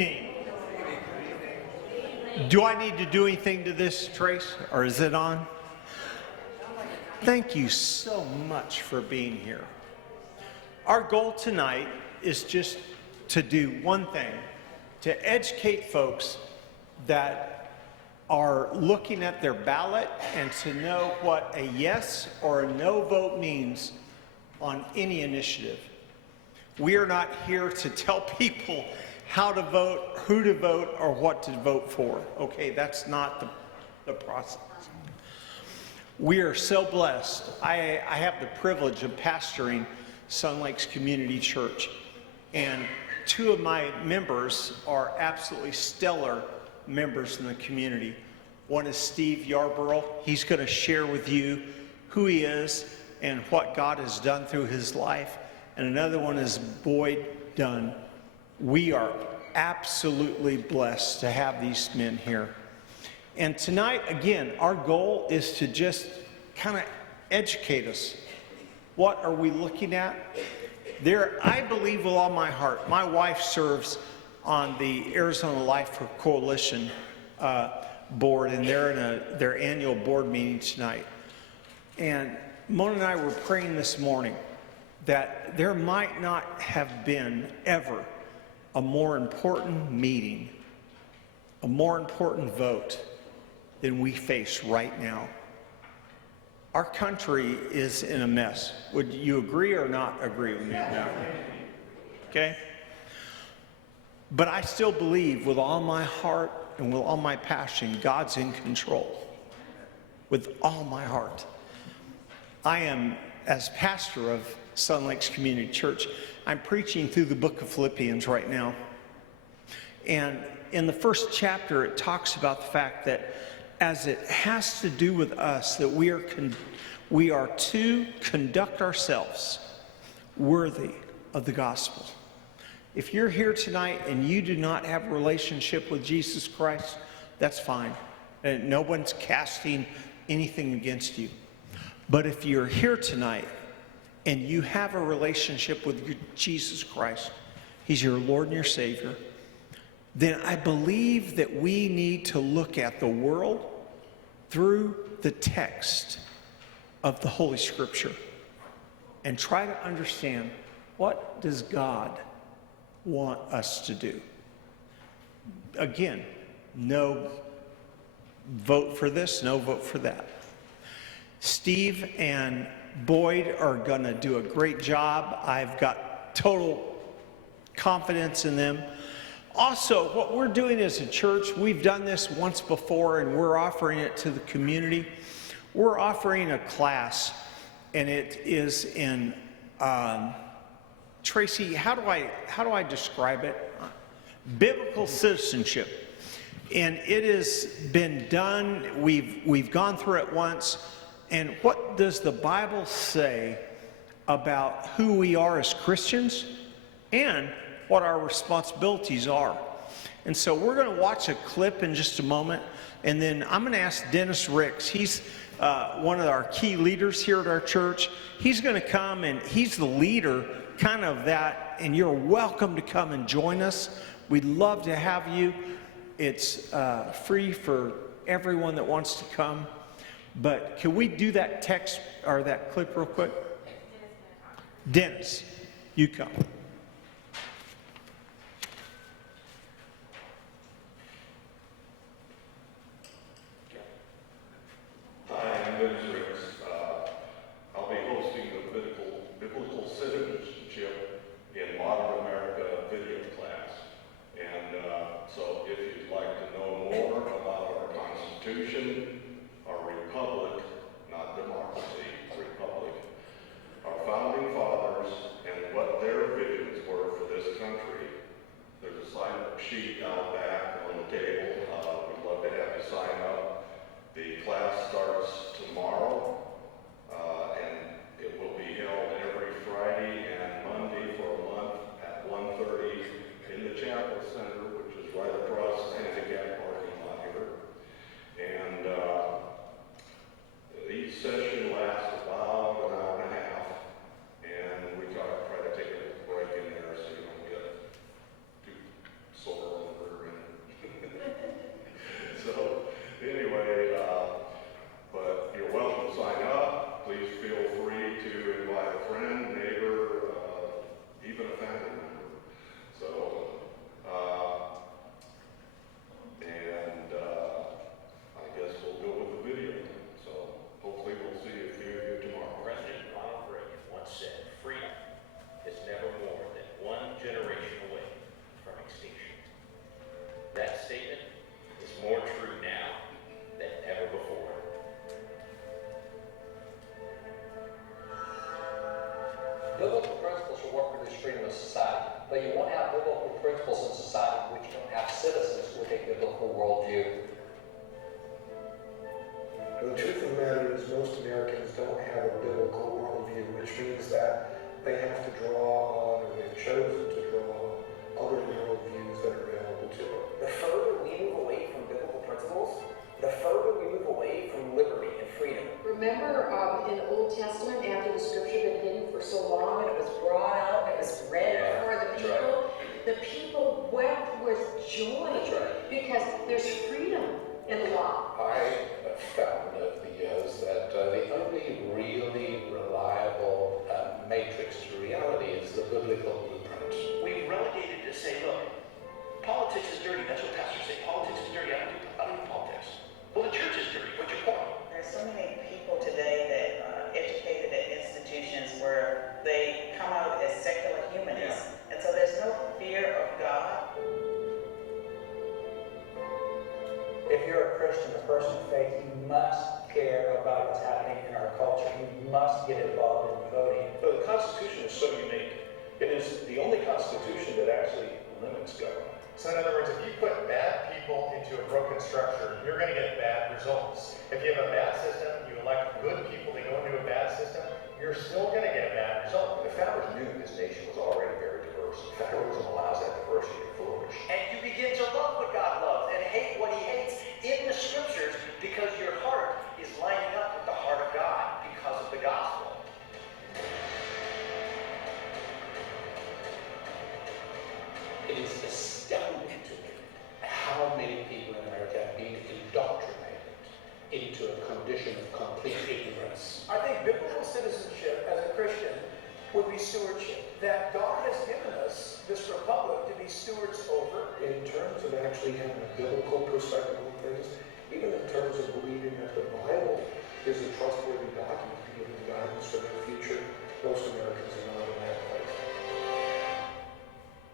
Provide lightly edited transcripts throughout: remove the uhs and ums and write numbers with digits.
evening. Do I need to do anything to this, Trace, or is it on? Thank you so much for being here. Our goal tonight is just to do one thing, to educate folks that are looking at their ballot and to know what a yes or a no vote means on any initiative. We are not here to tell people how to vote, who to vote, or what to vote for. Okay, that's not the process. We are so blessed. I have the privilege of pastoring Sun Lakes Community Church, and two of my members are absolutely stellar members in the community. One is Steve Yarborough. He's going to share with you who he is and what God has done through his life. And another one is Boyd Dunn. We are absolutely blessed to have these men here. And tonight, again, our goal is to just kind of educate us. What are we looking at? I believe with all my heart, my wife serves on the Arizona Life Coalition board, and they're in their annual board meeting tonight. And Mona and I were praying this morning that there might not have been ever a more important meeting, a more important vote than we face right now. Our country is in a mess. Would you agree or not agree with me on that? Okay? But I still believe with all my heart and with all my passion, God's in control. With all my heart. I am, as pastor of Sun Lakes Community Church, I'm preaching through the book of Philippians right now. And in the first chapter, it talks about the fact that as it has to do with us, that we are to conduct ourselves worthy of the gospel. If you're here tonight and you do not have a relationship with Jesus Christ, that's fine. And no one's casting anything against you. But if you're here tonight and you have a relationship with Jesus Christ, He's your Lord and your Savior, then I believe that we need to look at the world through the text of the Holy Scripture and try to understand, what does God want us to do? Again, no vote for this, no vote for that. Steve and Boyd are going to do a great job. I've got total confidence in them. Also, what we're doing as a church, we've done this once before and we're offering it to the community. We're offering a class, and it is in, Tracy, how do I describe it? Biblical citizenship. And it has been done, we've gone through it once. And what does the Bible say about who we are as Christians and what our responsibilities are? And so we're going to watch a clip in just a moment, and then I'm going to ask Dennis Ricks. He's one of our key leaders here at our church. He's going to come, and he's the leader kind of that, and you're welcome to come and join us. We'd love to have you. It's free for everyone that wants to come. But can we do that text or that clip real quick? Dennis, you come. Hi, I'm Dennis Ricks. I'll be hosting the Biblical Citizenship in Modern America video class. And so if you'd like to know more about our Constitution, our republic, not democracy, republic, our founding fathers, and what their visions were for this country, there's a sign-up sheet out back on the table. We'd love to have you sign up. The class starts tomorrow, and it will be held every Friday and Monday for a month at 1:30 in the Chapel Center, which is right across the handicap parking lot here. And each session lasts about an hour and a half, and we try to take a break in there so you don't get too sore on in society. But you won't have biblical principles in society in which you don't have citizens with a biblical worldview. The truth of the matter is most Americans don't have a biblical worldview, which means that they have to draw on, or they've chosen to draw on, other worldviews that are available to them. The further we move away from biblical principles, the further we move away from liberty and freedom. Remember in the Old Testament, after the scripture had been hidden for so long, and it was brought out, and it was read for the people, the people wept with joy. That's right. Because there's freedom in the law. I found over the years that the only really reliable matrix to reality is the biblical blueprint. We relegated to say, look, politics is dirty. That's what pastors say. Politics is dirty. I don't do politics. Well, the church is dirty. What's your point? There's so many people today that are educated at institutions where they come out as secular humanists. And so there's no fear of God. If you're a Christian, a person of faith, you must care about what's happening in our culture. You must get involved in voting. But the Constitution is so unique. It is the only Constitution that actually limits government. So in other words, if you put bad people into a broken structure, you're going to get bad results. If you have a bad system, you elect good people to go into a bad system, you're still going to get a bad result. The founders knew this nation was already very diverse. Federalism allows that diversity to flourish. And you begin to love what God loves and hate what he hates in the scriptures because your heart is lining up with the heart of God because of the gospel. It is astounding to me how many people in America have been indoctrinated into a condition of complete ignorance. I think biblical citizenship as a Christian would be stewardship. That God has given us this republic to be stewards over. In terms of actually having a biblical perspective on things, even in terms of believing that the Bible is a trustworthy document to give them guidance for their future, most Americans are not in that place.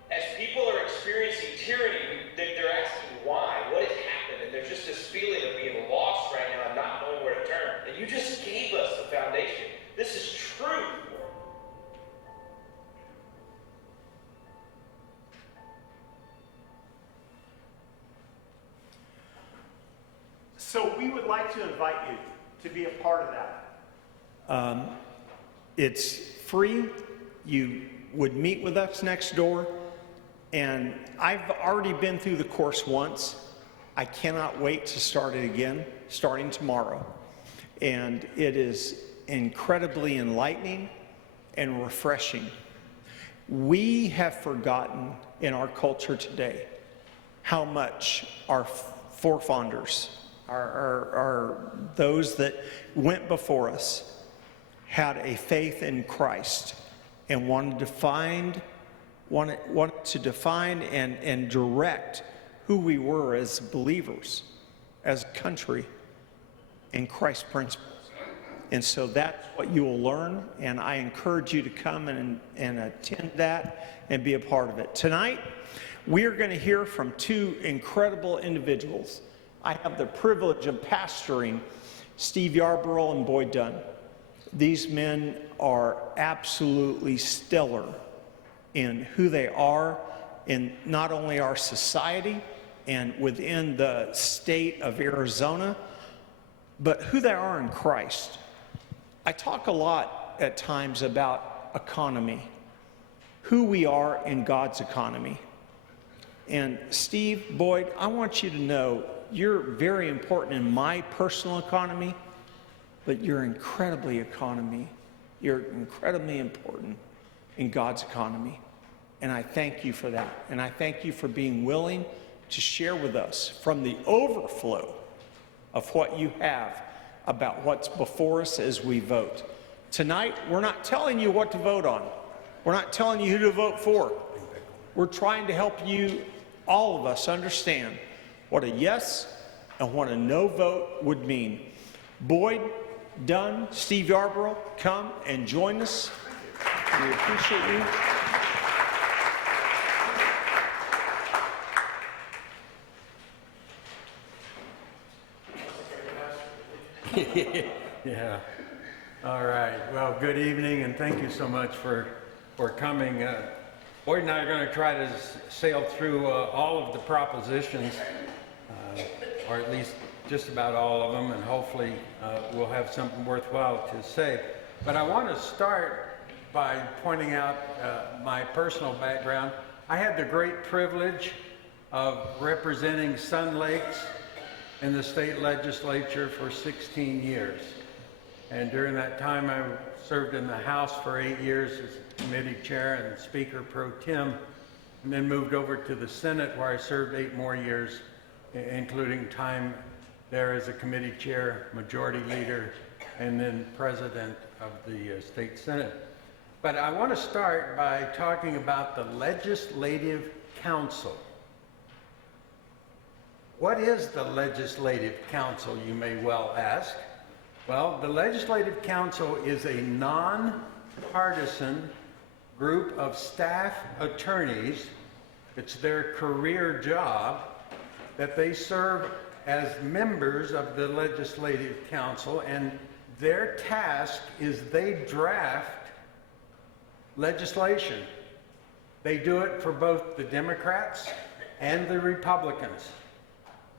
As people are experiencing tyranny, they're asking why, what has happened, and there's just this feeling of being lost right now and not knowing where to turn. And you just gave us the foundation. This is truth. So we would like to invite you to be a part of that. It's free. You would meet with us next door. And I've already been through the course once. I cannot wait to start it again, starting tomorrow. And it is incredibly enlightening and refreshing. We have forgotten in our culture today how much our forefathers, those that went before us, had a faith in Christ and wanted to define and direct who we were as believers, as a country, in Christ's principles. And so that's what you will learn, and I encourage you to come and attend that and be a part of it. Tonight, we are going to hear from two incredible individuals. I have the privilege of pastoring Steve Yarborough and Boyd Dunn. These men are absolutely stellar in who they are in not only our society and within the state of Arizona, but who they are in Christ. I talk a lot at times about economy, who we are in God's economy. And Steve, Boyd, I want you to know you're very important in my personal economy, but you're incredibly important in God's economy. And I thank you for that. And I thank you for being willing to share with us from the overflow of what you have about what's before us as we vote. Tonight, we're not telling you what to vote on. We're not telling you who to vote for. We're trying to help you, all of us, understand what a yes and what a no vote would mean. Boyd, Dunn, Steve Yarborough, come and join us. We appreciate you. Yeah. All right. Well, good evening, and thank you so much for coming. Boyd and I are going to try to sail through all of the propositions, or at least just about all of them, and hopefully we'll have something worthwhile to say. But I want to start by pointing out my personal background. I had the great privilege of representing Sun Lakes in the state legislature for 16 years. And during that time, I served in the House for 8 years as committee chair and speaker pro tem, and then moved over to the Senate where I served 8 more years, including time there as a committee chair, majority leader, and then president of the state Senate. But I want to start by talking about the Legislative Council. What is the Legislative Council, you may well ask? Well, the Legislative Council is a nonpartisan group of staff attorneys. It's their career job that they serve as members of the Legislative Council, and their task is they draft legislation. They do it for both the Democrats and the Republicans.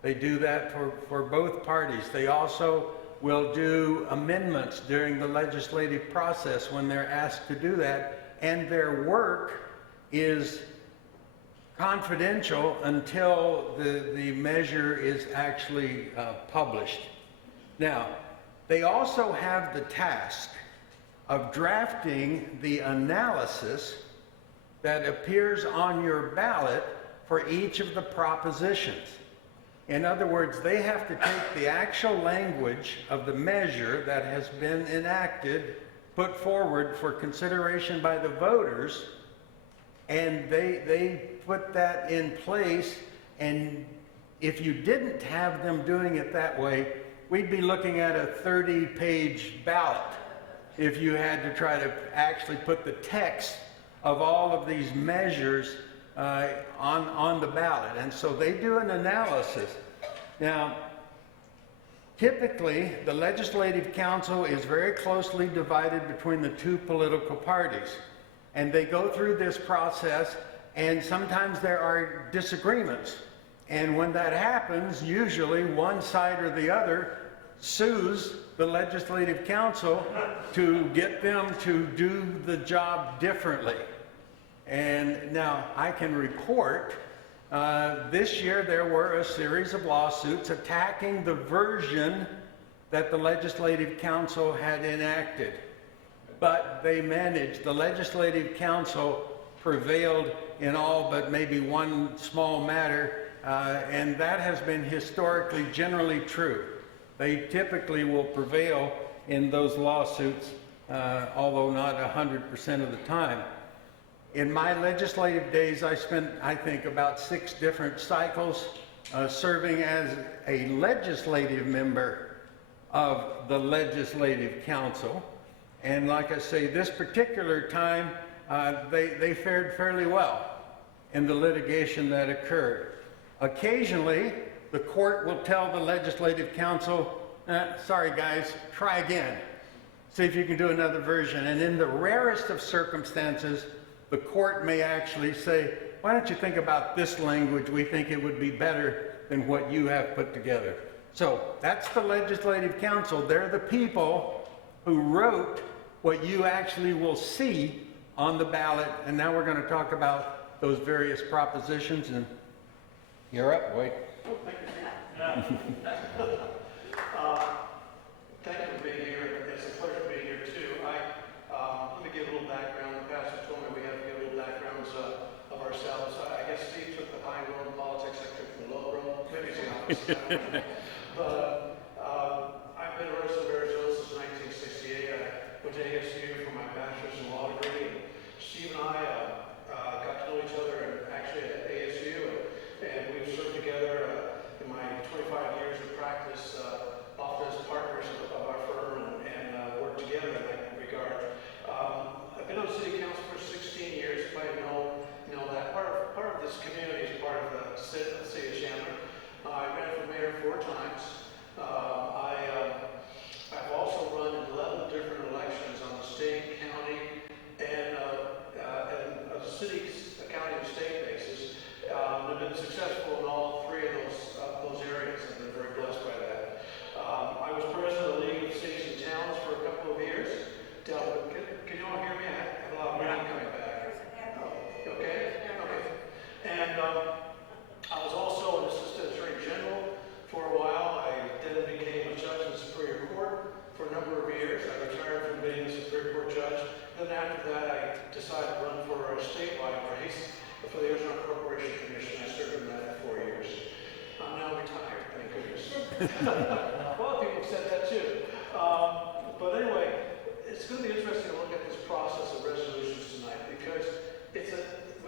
They do that for both parties. They also will do amendments during the legislative process when they're asked to do that, and their work is confidential until the measure is actually published. Now, they also have the task of drafting the analysis that appears on your ballot for each of the propositions. In other words, they have to take the actual language of the measure that has been enacted, put forward for consideration by the voters, and they put that in place. And if you didn't have them doing it that way, we'd be looking at a 30-page ballot if you had to try to actually put the text of all of these measures on the ballot. And so they do an analysis. Now, typically, the Legislative Council is very closely divided between the two political parties. And they go through this process, and sometimes there are disagreements. And when that happens, usually one side or the other sues the Legislative Council to get them to do the job differently. And now I can report this year there were a series of lawsuits attacking the version that the Legislative Council had enacted. But they managed, the Legislative Council prevailed in all but maybe one small matter, and that has been historically generally true. They typically will prevail in those lawsuits, although not 100% of the time. In my legislative days, I spent, I think, about 6 different cycles serving as a legislative member of the Legislative Council. And like I say, this particular time, they fared fairly well in the litigation that occurred. Occasionally, the court will tell the Legislative Council, sorry guys, try again. See if you can do another version. And in the rarest of circumstances, the court may actually say, why don't you think about this language? We think it would be better than what you have put together. So that's the Legislative Council. They're the people who wrote what you actually will see on the ballot. And now we're going to talk about those various propositions. And you're up, Boyd. Oh, thank you. Thank you for being here. It's a pleasure being here too. Let me give a little background. The pastor told me we have to give a little backgrounds of ourselves. I guess Steve took the high road in politics. I took the low road. Maybe it's the opposite. But I've been a resident of Arizona since 1968. I went to ASU for my bachelor's in law degree. Steve and I got to know each other and actually at ASU, and we've served together in my 25 years of practice, often as partners of our firm, and worked together in that regard. I've been on city council for 16 years. You might know that. Part of this community is part of the city of Chandler. I ran for mayor 4 times. number of years. I retired from being a Superior Court judge. Then after that, I decided to run for a statewide race for the Arizona Corporation Commission. I served in that for 4 years. I'm now retired, thank goodness. A lot of people have said that too. But anyway, it's going to be interesting to look at this process of resolutions tonight because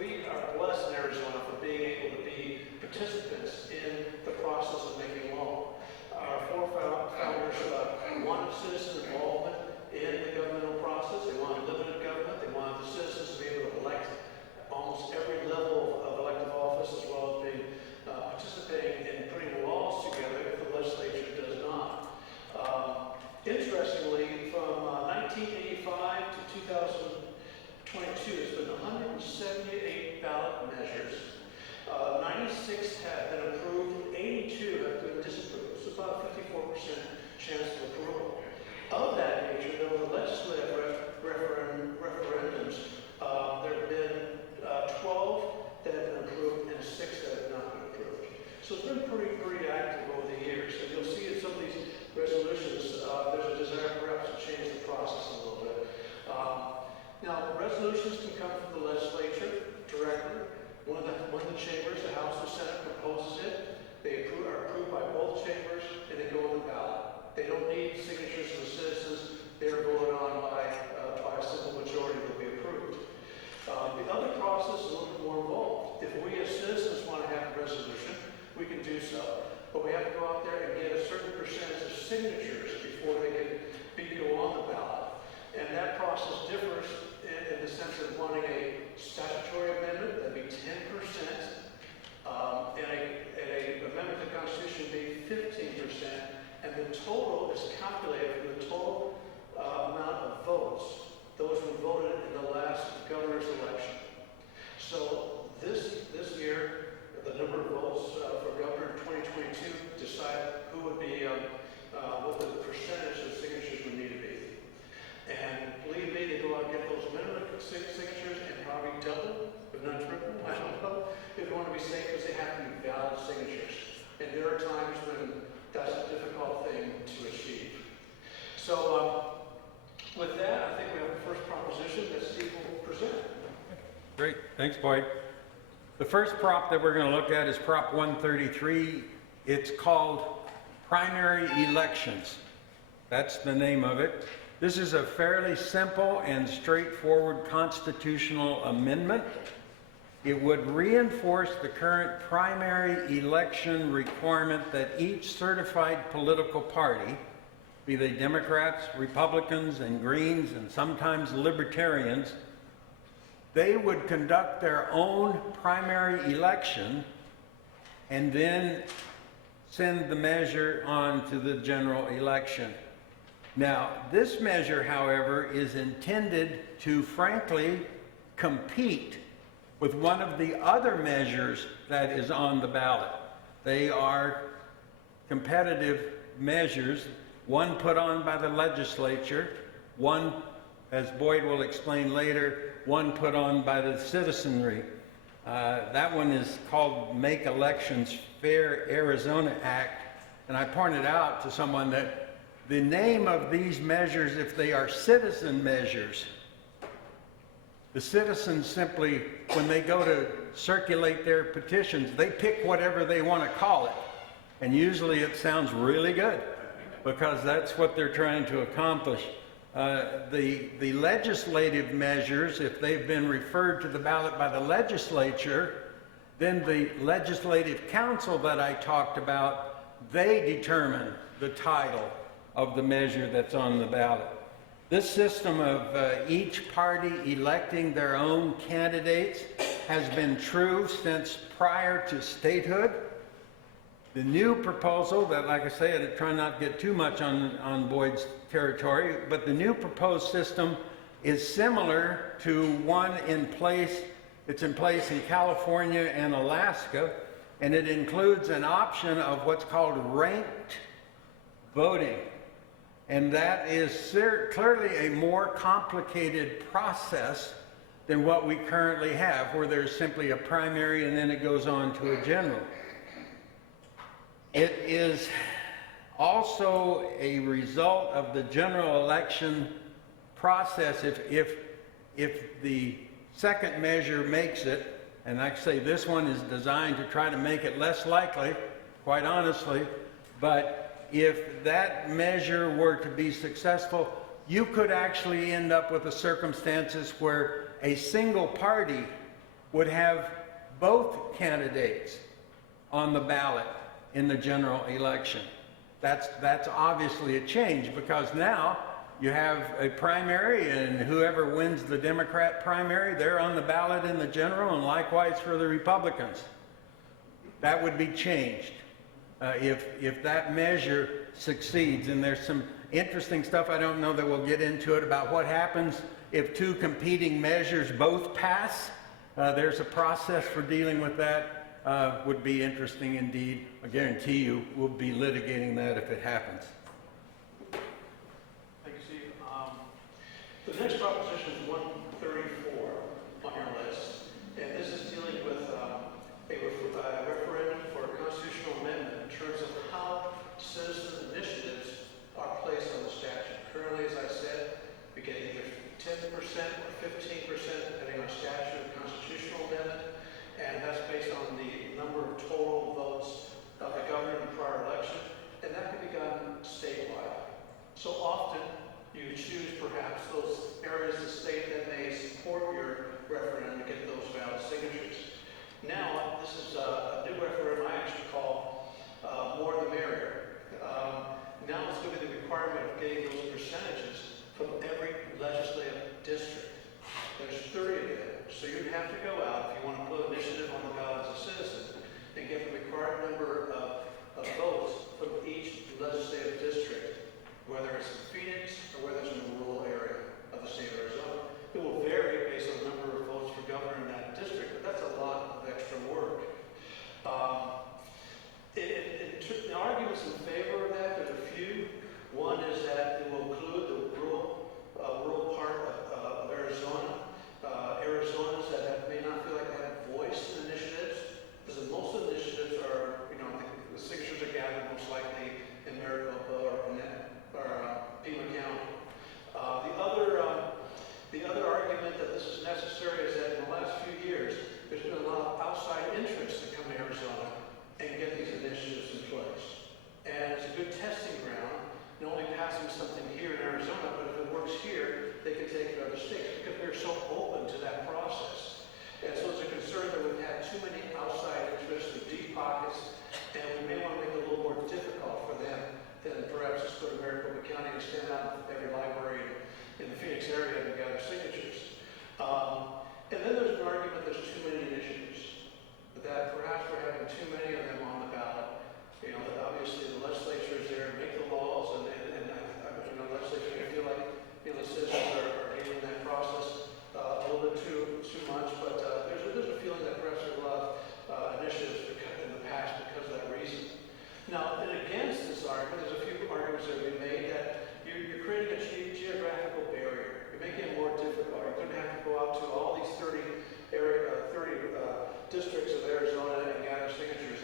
we are blessed in Arizona for being able to be participants in the process of making law. Our four founders wanted citizen involvement in the governmental process. They wanted limited government. They wanted the citizens to be able to elect almost every level of elective office, as well as being participating in putting laws together if the legislature does not. Interestingly, from 1985 to 2022, there's been 178 ballot measures. 96 have been approved, 82 have been disapproved. So about a 54% chance of approval. Of that nature, there were legislative referendums. There have been 12 that have been approved and 6 that have not been approved. So it's been pretty active over the years. And you'll see in some of these resolutions, there's a desire perhaps to change the process a little bit. Now, resolutions can come from the legislature directly. One of the chambers, the House or Senate, proposes it. They are approved by both chambers, and they go on the ballot. They don't need signatures from the citizens. They're voted on by a simple majority to be approved. The other process is a little bit more involved. If we as citizens want to have a resolution, we can do so. But we have to go out there and get a certain percentage of signatures before they can go on the ballot. And that process differs in the sense of wanting a statutory amendment, that'd be 10%, and a amendment to the Constitution would be 15%, and the total is calculated from the total amount of votes, those who voted in the last governor's election. So this year, the number of votes for governor in 2022 decide who would be, what the percentage of signatures would need to be. And believe me, they go out and get those minimum signatures and probably double, if not triple, I don't know, if they want to be safe, because they have to be valid signatures. And there are times when that's a difficult thing to achieve. So with that, I think we have the first proposition that Steve will present. Great, thanks, Boyd. The first prop that we're going to look at is Prop 133. It's called Primary Elections. That's the name of it. This is a fairly simple and straightforward constitutional amendment. It would reinforce the current primary election requirement that each certified political party, be they Democrats, Republicans, and Greens, and sometimes Libertarians, they would conduct their own primary election and then send the measure on to the general election. Now, this measure, however, is intended to, frankly, compete with one of the other measures that is on the ballot. They are competitive measures, one put on by the legislature, one, as Boyd will explain later, one put on by the citizenry. That one is called Make Elections Fair Arizona Act. And I pointed out to someone that the name of these measures, if they are citizen measures, the citizens simply, when they go to circulate their petitions, they pick whatever they want to call it. And usually it sounds really good because that's what they're trying to accomplish. The legislative measures, if they've been referred to the ballot by the legislature, then the legislative council that I talked about, they determine the title of the measure that's on the ballot. This system of each party electing their own candidates has been true since prior to statehood. The new proposal that, like I say, I try not to get too much on Boyd's territory, but the new proposed system is similar to one in place. It's in place in California and Alaska, and it includes an option of what's called ranked voting. And that is clearly a more complicated process than what we currently have, where there's simply a primary and then it goes on to a general. It is also a result of the general election process. If the second measure makes it, and like I say, this one is designed to try to make it less likely, quite honestly, but if that measure were to be successful, you could actually end up with the circumstances where a single party would have both candidates on the ballot in the general election. That's obviously a change, because now you have a primary, and whoever wins the Democrat primary, they're on the ballot in the general, and likewise for the Republicans. That would be changed if that measure succeeds. And there's some interesting stuff, I don't know that we'll get into it, about what happens if two competing measures both pass. There's a process for dealing with that. Would be interesting indeed. I guarantee you we'll be litigating that if it happens. Thank you, Steve. The next proposition is 134 on your list, and this is dealing with a referendum for a constitutional amendment in terms of how citizen initiatives are placed on the statute. Currently, as I said, we get either 10% or 15%, depending on statute or constitutional amendment, and that's based on the number of total votes of the governor in the prior election, and that can be done statewide. So often, you choose perhaps those areas of the state that may support your referendum to get those valid signatures. Now, this is a new referendum I actually call More the Merrier. Now it's going to be the requirement of getting those percentages from every legislative district. There's 30 of them, so you'd have to go out if you want to put an initiative on the ballot as a citizen and get the required number of votes from each legislative district, whether it's in Phoenix or whether it's in a rural area of the state of Arizona. It will vary based on the number of votes for governor in that district, but that's a lot of extra work. The arguments in favor of that, there's a few. One is that it will include the rural part of Arizona. Arizonans that may not feel like they have voice in initiatives, because most of the initiatives are, the signatures are gathered most likely in Maricopa or Pima County. The other argument that this is necessary is that in the last few years, there's been a lot of outside interest to come to Arizona and get these initiatives in place. And it's a good testing ground, not only passing something here in Arizona, but if it works here, they can take it to other states, because they're so open to that process. And so there's a concern that we've had too many outside interests with deep pockets, and we may want to make it a little more difficult for them than perhaps just go to Maricopa County and stand out in every library in the Phoenix area and gather signatures. And then there's an argument there's too many initiatives, that perhaps we're having too many of them on the ballot. That obviously the legislature is there to make the laws, and the legislature may feel like the citizens are handling that process a little bit too much, but there's a feeling that perhaps there's a lot of initiatives in the past because of that reason. Now, and against this argument, there's a few arguments that have been made that you're creating a geographical barrier. You're making it more difficult. You're going to have to go out to all these 30 districts of Arizona and gather signatures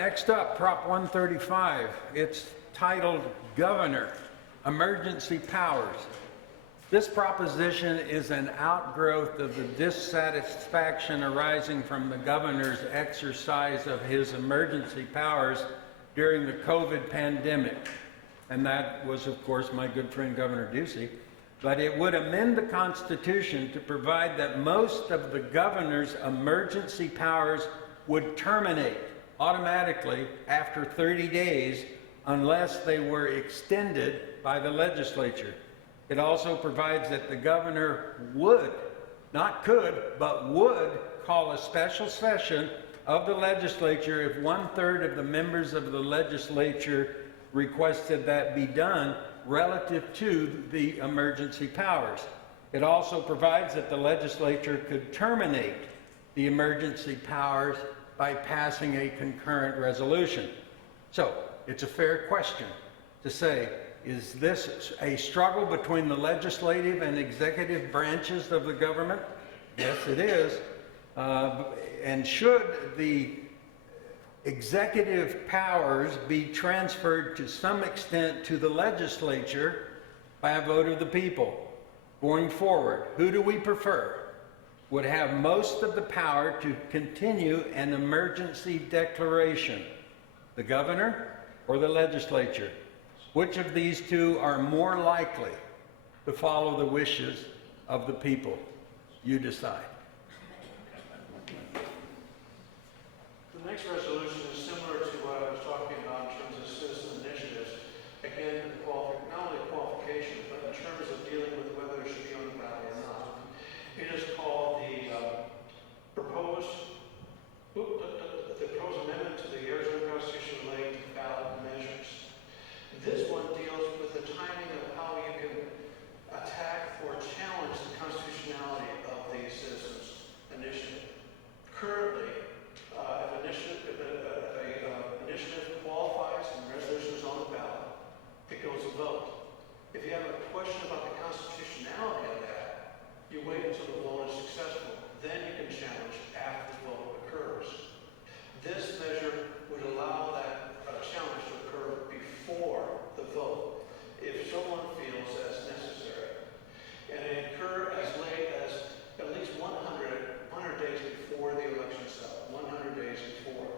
next up, Prop 135. It's titled Governor, Emergency Powers. This proposition is an outgrowth of the dissatisfaction arising from the governor's exercise of his emergency powers during the COVID pandemic. And that was, of course, my good friend Governor Ducey. But it would amend the Constitution to provide that most of the governor's emergency powers would terminate automatically after 30 days unless they were extended by the legislature. It also provides that the governor would, not could, but would call a special session of the legislature if 1/3 of the members of the legislature requested that be done relative to the emergency powers. It also provides that the legislature could terminate the emergency powers by passing a concurrent resolution. So, it's a fair question to say, is this a struggle between the legislative and executive branches of the government? Yes, it is. And should the executive powers be transferred to some extent to the legislature by a vote of the people? Going forward, who do we prefer would have most of the power to continue an emergency declaration? The governor or the legislature? Which of these two are more likely to follow the wishes of the people? You decide. The next resolution is similar to what I was talking about in terms of citizen initiatives. Again, not only qualifications, but in terms of dealing with whether it should be on the ballot or not. It is called the proposed amendment to the Arizona Constitution relating to ballot measures. This one deals with the timing of how you can attack or challenge the constitutionality of the citizens' initiative. Currently, if an initiative qualifies and the resolution is on the ballot, it goes to vote. If you have a question about the constitutionality of that, you wait until the vote is successful. Then you can challenge after the vote occurs. This measure would allow that challenge to occur before the vote, if someone feels as necessary. And it occur as late as at least 100 days before the election itself, 100 days before.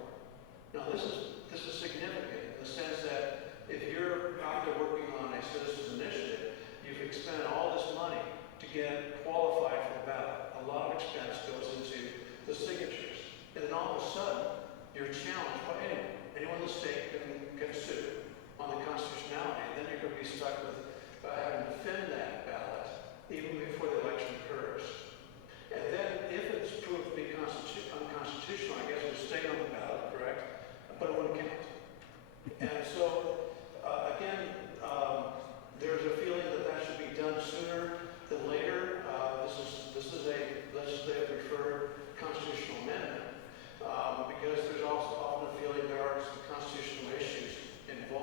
Now this is significant in the sense that if you're out there working on a citizen's initiative, you've expended all this money to get qualified for the ballot. A lot of expense goes into the signatures. And then all of a sudden, you're challenged by anyone in the state can sue on the constitutionality, and then you're going to be stuck with having to defend that ballot even before the election occurs. And then if it's proved to be unconstitutional, I guess it would stay on the ballot, correct? But it wouldn't count. And so, again, there's a feeling that that should be done sooner than later. This is a legislative preferred constitutional amendment because there's also often a feeling there are some constitutional issues involved.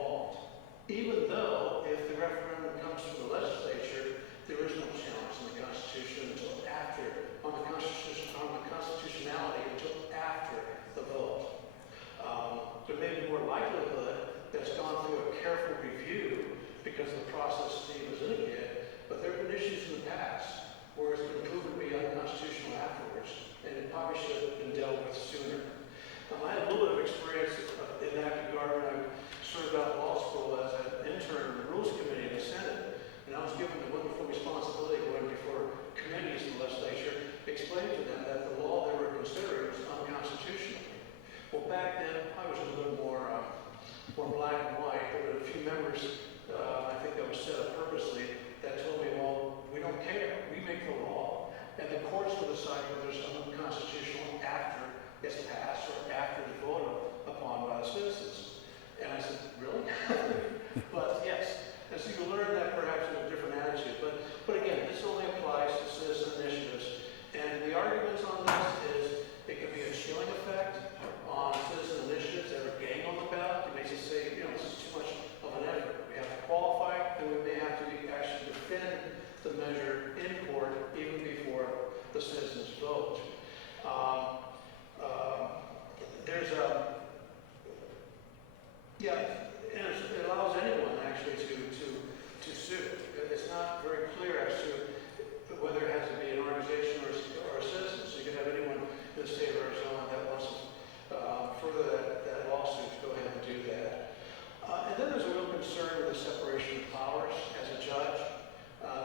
concerned with the separation of powers as a judge.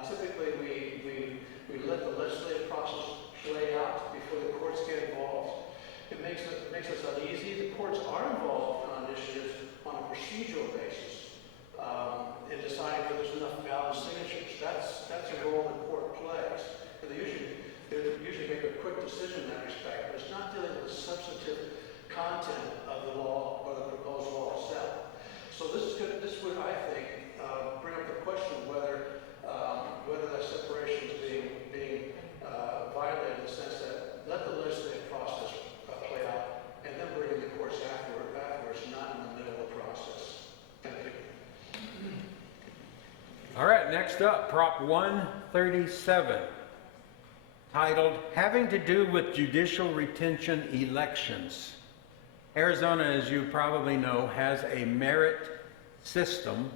Typically, we let the legislative process play out before the courts get involved. It makes us uneasy. The courts are involved on initiatives on a procedural basis in deciding whether there's enough valid signatures. That's a role the court plays. And they usually make a quick decision in that respect, but it's not dealing with the substantive content of the law or the proposed law itself. So this would, I think, bring up the question whether that separation is being violated in the sense that let the legislative process play out and then bring in the courts afterwards, not in the middle of the process. Thank you. All right, next up, Prop 137, titled Having to Do with Judicial Retention Elections. Arizona, as you probably know, has a merit system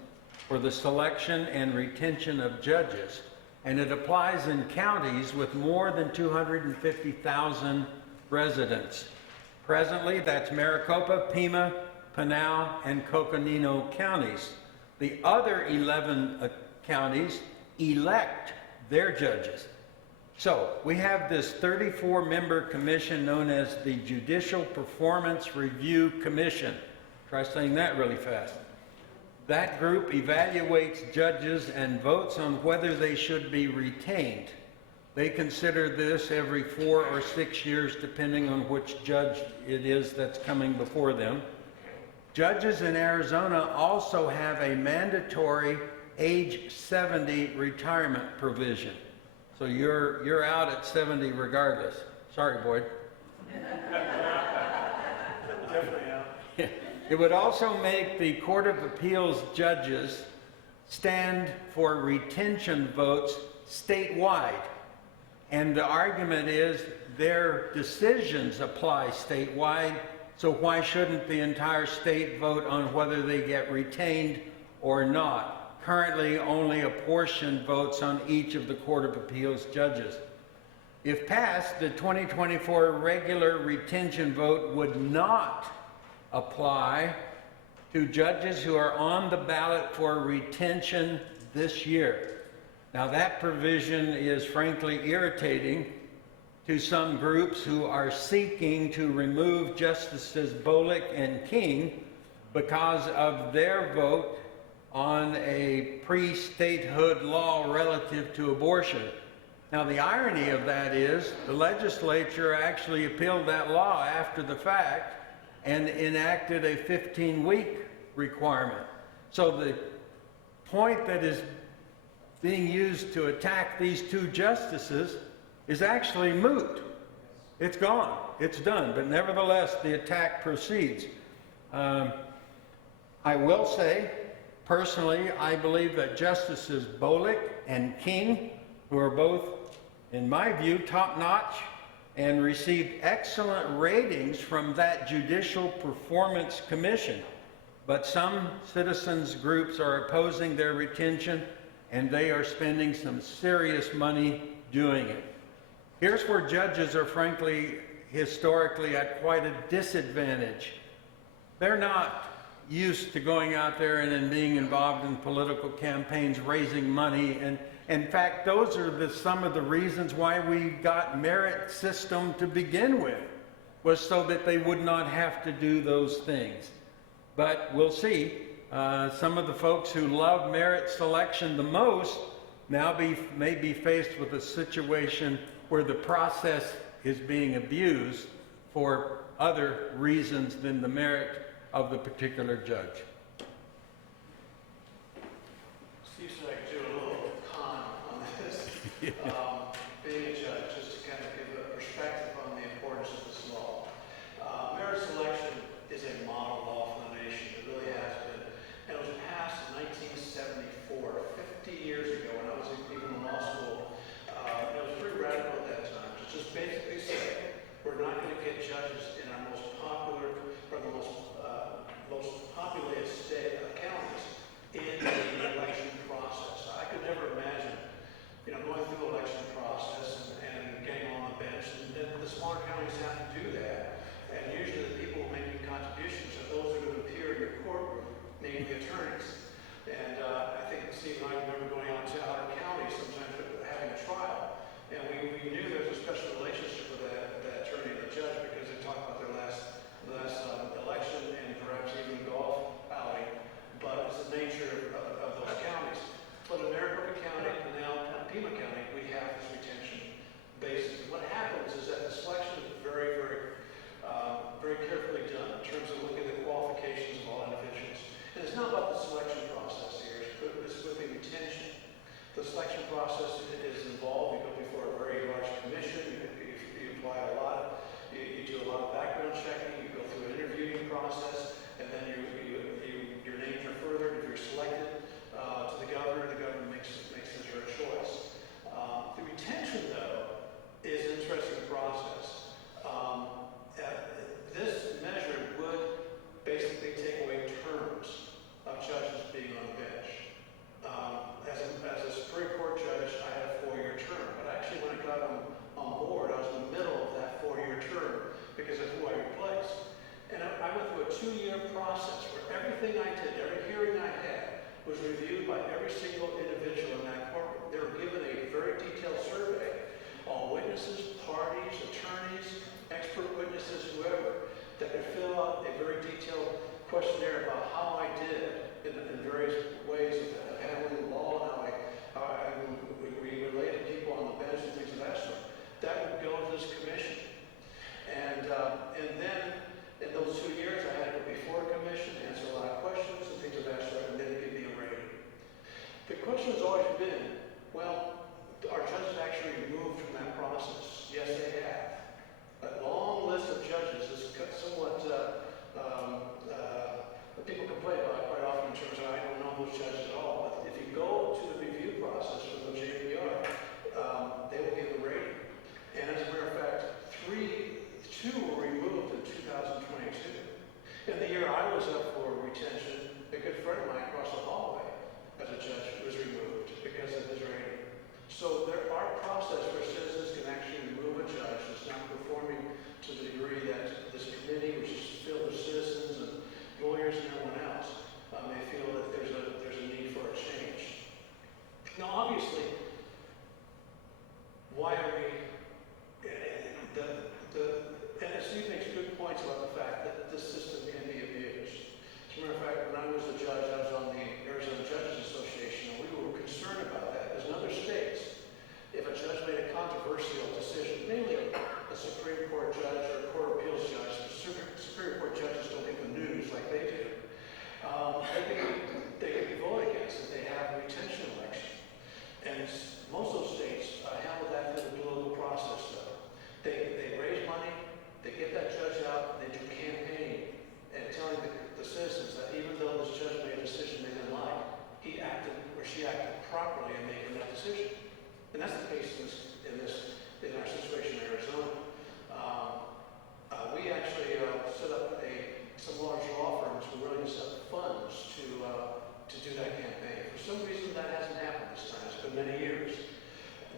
for the selection and retention of judges, and it applies in counties with more than 250,000 residents. Presently, that's Maricopa, Pima, Pinal, and Coconino counties. The other 11 counties elect their judges. So we have this 34-member commission known as the Judicial Performance Review Commission. Try saying that really fast. That group evaluates judges and votes on whether they should be retained. They consider this every 4 or 6 years, depending on which judge it is that's coming before them. Judges in Arizona also have a mandatory age 70 retirement provision. So you're out at 70 regardless. Sorry, Boyd. Definitely out. It would also make the Court of Appeals judges stand for retention votes statewide. And the argument is their decisions apply statewide, so why shouldn't the entire state vote on whether they get retained or not? Currently, only a portion votes on each of the Court of Appeals judges. If passed, the 2024 regular retention vote would not apply to judges who are on the ballot for retention this year. Now, that provision is frankly irritating to some groups who are seeking to remove Justices Bolick and King because of their vote on a pre-statehood law relative to abortion. Now, the irony of that is the legislature actually appealed that law after the fact and enacted a 15-week requirement. So the point that is being used to attack these two justices is actually moot. It's gone. It's done. But nevertheless, the attack proceeds. I will say, personally, I believe that Justices Bolick and King, who are both, in my view, top-notch and received excellent ratings from that Judicial Performance Commission. But some citizens groups are opposing their retention, and they are spending some serious money doing it. Here's where judges are frankly, historically at quite a disadvantage. They're not used to going out there and being involved in political campaigns, raising money. And in fact, those are some of the reasons why we got merit system to begin with, was so that they would not have to do those things. But we'll see. Some of the folks who love merit selection the most now may be faced with a situation where the process is being abused for other reasons than the merit of the particular judge. Steve said I could do a little con on this. Being a judge, just to kind of give a perspective on the importance of this law. Merit selection is a model law for the nation. It really has been. And it was passed in 1974, 50 years ago when I was even in law school. It was pretty radical at that time. To just basically say, we're not going to get judges in our most popular, or the most populated state counties in the election process. I could never imagine, going through election always been, well, our judges actually removed from that process. Yes, they have. A long list of judges is somewhat, people complain about it quite often in terms of, I don't know those judges at all. But if you go to the review process for the JPR, they will give a rating. And as a matter of fact, two were removed in 2022. In the year I was up for retention, a good friend of mine across the hallway as a judge was removed because of his rating. So there are processes where citizens can actually remove a judge that's not performing to the degree that this committee, which is filled with citizens and lawyers and everyone else, may feel that there's a need for a change. Now, obviously, why are we? And Steve makes good points about the fact that this system can be abused. As a matter of fact, when I was a judge, I was on the Arizona Judges Association, and we were concerned about that. Because in other states, if a judge made a controversial decision, mainly a Supreme Court judge or a Court of Appeals judge, Superior Court judges don't make the news like they do, they can be voted against if they have a retention election. And most of those states handle that through the political process, though. They raise money, they get that judge out, they do campaigning, and telling the citizens that even though this judge made a decision they didn't like, he acted or she acted properly in making that decision. And that's the case in our situation in Arizona. We actually set up some large law firms who were willing to set up funds to do that campaign. For some reason, that hasn't happened this time. It's been many years.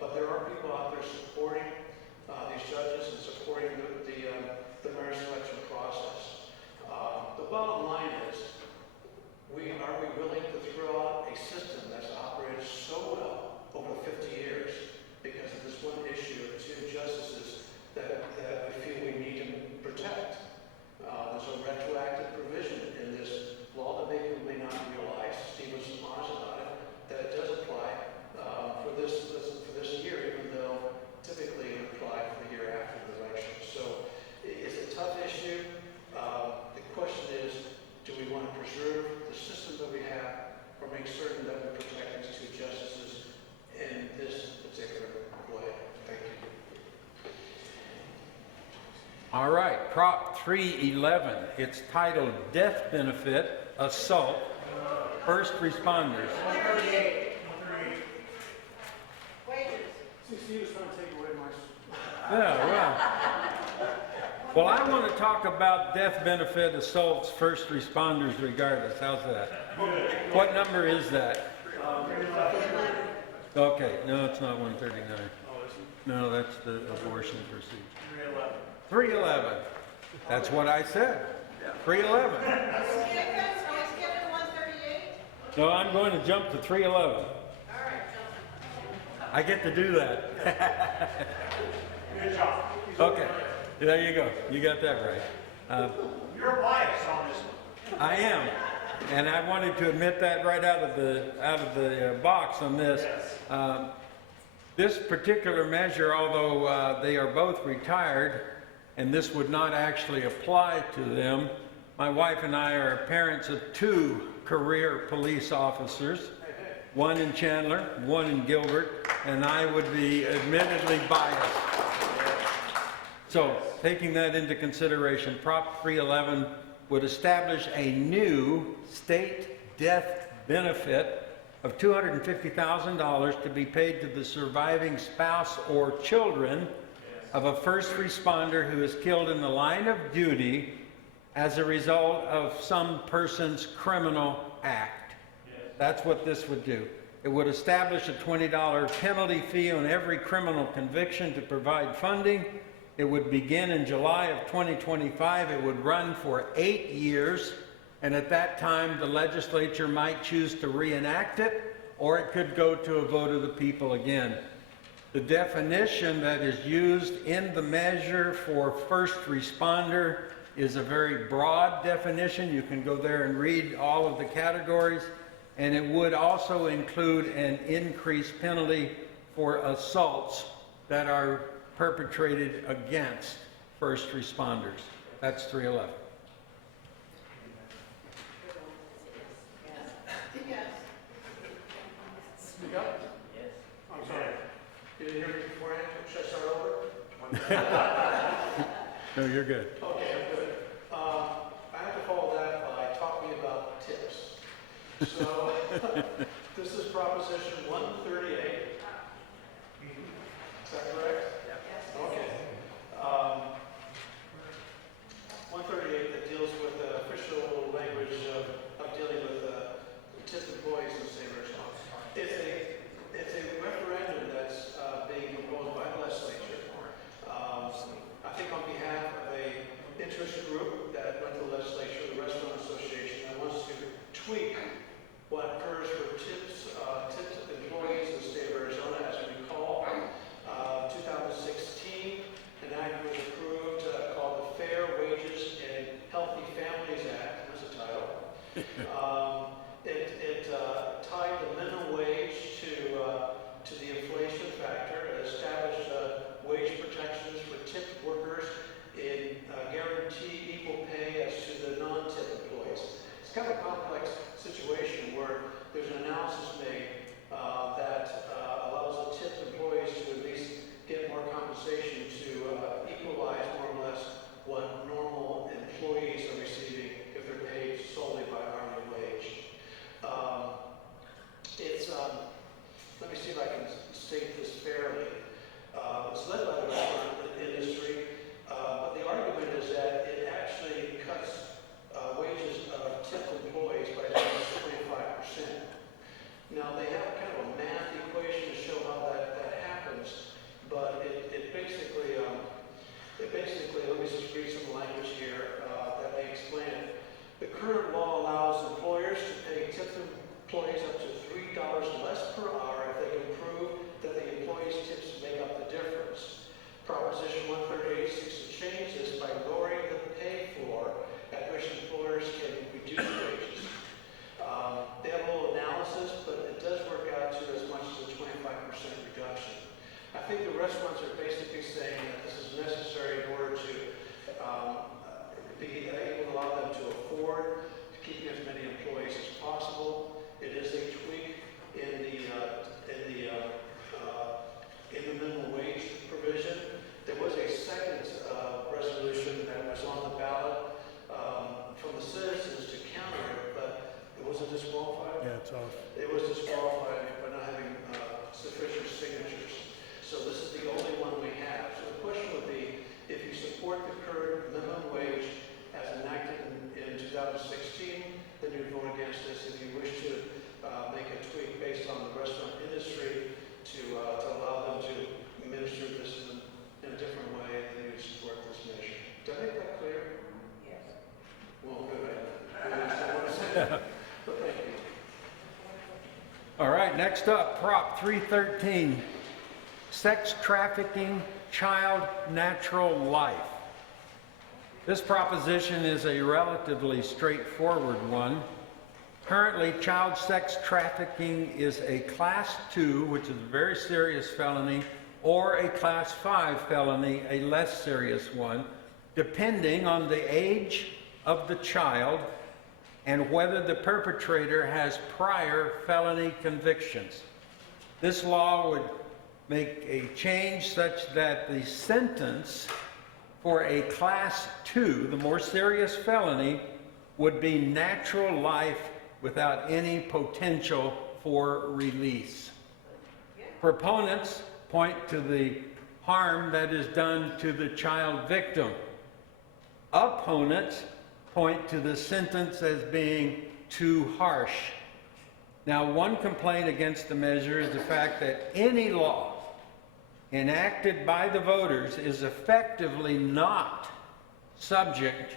But there are people out there supporting these judges and supporting the mayor selection process. The bottom line is, are we willing to throw out a system that's operated so well over 50 years because of this one issue of two justices that we feel we need to protect? There's a retroactive provision in this law that people may not realize. Steve was honest about it, that it does apply for this year, even though typically it would apply for the year after the election. So it's a tough issue. The question is, do we want to preserve the system that we have or make certain that we protect these two justices in this particular way? Thank you. All right, Prop 311. It's titled Death Benefit Assault First Responders. See, Steve was trying to take away my... Yeah, well, I want to talk about death benefit assaults first responders regardless. How's that? What number is that? Okay, no, it's not 139. No, that's the abortion procedure. 311. That's what I said. 311. No, I'm going to jump to 311. I get to do that. Good job. Okay, there you go. You got that right. You're biased on this one. I am, and I wanted to admit that right out of the box on this. This particular measure, although they are both retired, and this would not actually apply to them. My wife and I are parents of two career police officers, one in Chandler, one in Gilbert, and I would be admittedly biased. So, taking that into consideration, Prop 311 would establish a new state death benefit of $250,000 to be paid to the surviving spouse or children of a first responder who is killed in the line of duty as a result of some person's criminal act. That's what this would do. It would establish a $20 penalty fee on every criminal conviction to provide funding. It would begin in July of 2025. It would run for 8 years. And at that time, the legislature might choose to reenact it, or it could go to a vote of the people again. The definition that is used in the measure for first responder is a very broad definition. You can go there and read all of the categories. And it would also include an increased penalty for assaults that are perpetrated against first responders. That's 311. You got No, you're good. Okay, I'm good. I have to follow that by talking about tips. So, this is Proposition 138. Is that correct? Okay. 138 that deals with the official language of dealing with tip employees and savers. It's a referendum that's being proposed by the legislature. I think on behalf of a interest group that went to the legislature, the Restaurant Association, that wants to tweak what occurs for tips employees in the state of Arizona. As you recall, 2016, an act was approved called the Fair Wages and Healthy Families Act. That's the title. It tied the minimum wage to the inflation factor. It established wage protections for tipped workers and guaranteed equal pay as to the non-tip employees. It's kind of a complex situation where there's an analysis made that allows the tipped employees to at least get more compensation to equalize more or less what normal employees are receiving if they're paid solely by hourly wage. Let me see if I can state this fairly. It's led by the restaurant industry, but the argument is that it actually cuts wages of tipped employees by as much as 25%. Now, they have kind of a math equation to show how that happens, but it basically, let me just read some language here that may explain it. The current law allows employers to pay tipped employees up to $3 less per hour if they can prove that the employee's tips make up the difference. Proposition 138 seeks to change this by lowering the pay floor at which employers can reduce wages. They have a little analysis, but it does work out to as much as a 25% reduction. I think the restaurants are basically saying that this is necessary in order to be able to allow them to afford to keep as many employees as possible. It is a tweak in the minimum wage provision. There was a second resolution that was on the ballot from the citizens to counter it, but it wasn't disqualified. Yeah, it's off. It was disqualified by not having sufficient signatures. So this is the only one we have. So the question would be, if you support the current minimum wage as enacted in 2016, then you vote against this. If you wish to make a tweak based on the restaurant industry to allow them to administer this in a different way, then you support this measure. Did I make that clear? Yes. Well, good. I understand what I said. But thank you. All right, next up, Prop 313, sex trafficking, child natural life. This proposition is a relatively straightforward one. Currently, child sex trafficking is a Class 2, which is a very serious felony, or a Class 5 felony, a less serious one, depending on the age of the child and whether the perpetrator has prior felony convictions. This law would make a change such that the sentence for a Class 2, the more serious felony, would be natural life without any potential for release. Proponents point to the harm that is done to the child victim. Opponents point to the sentence as being too harsh. Now, one complaint against the measure is the fact that any law enacted by the voters is effectively not subject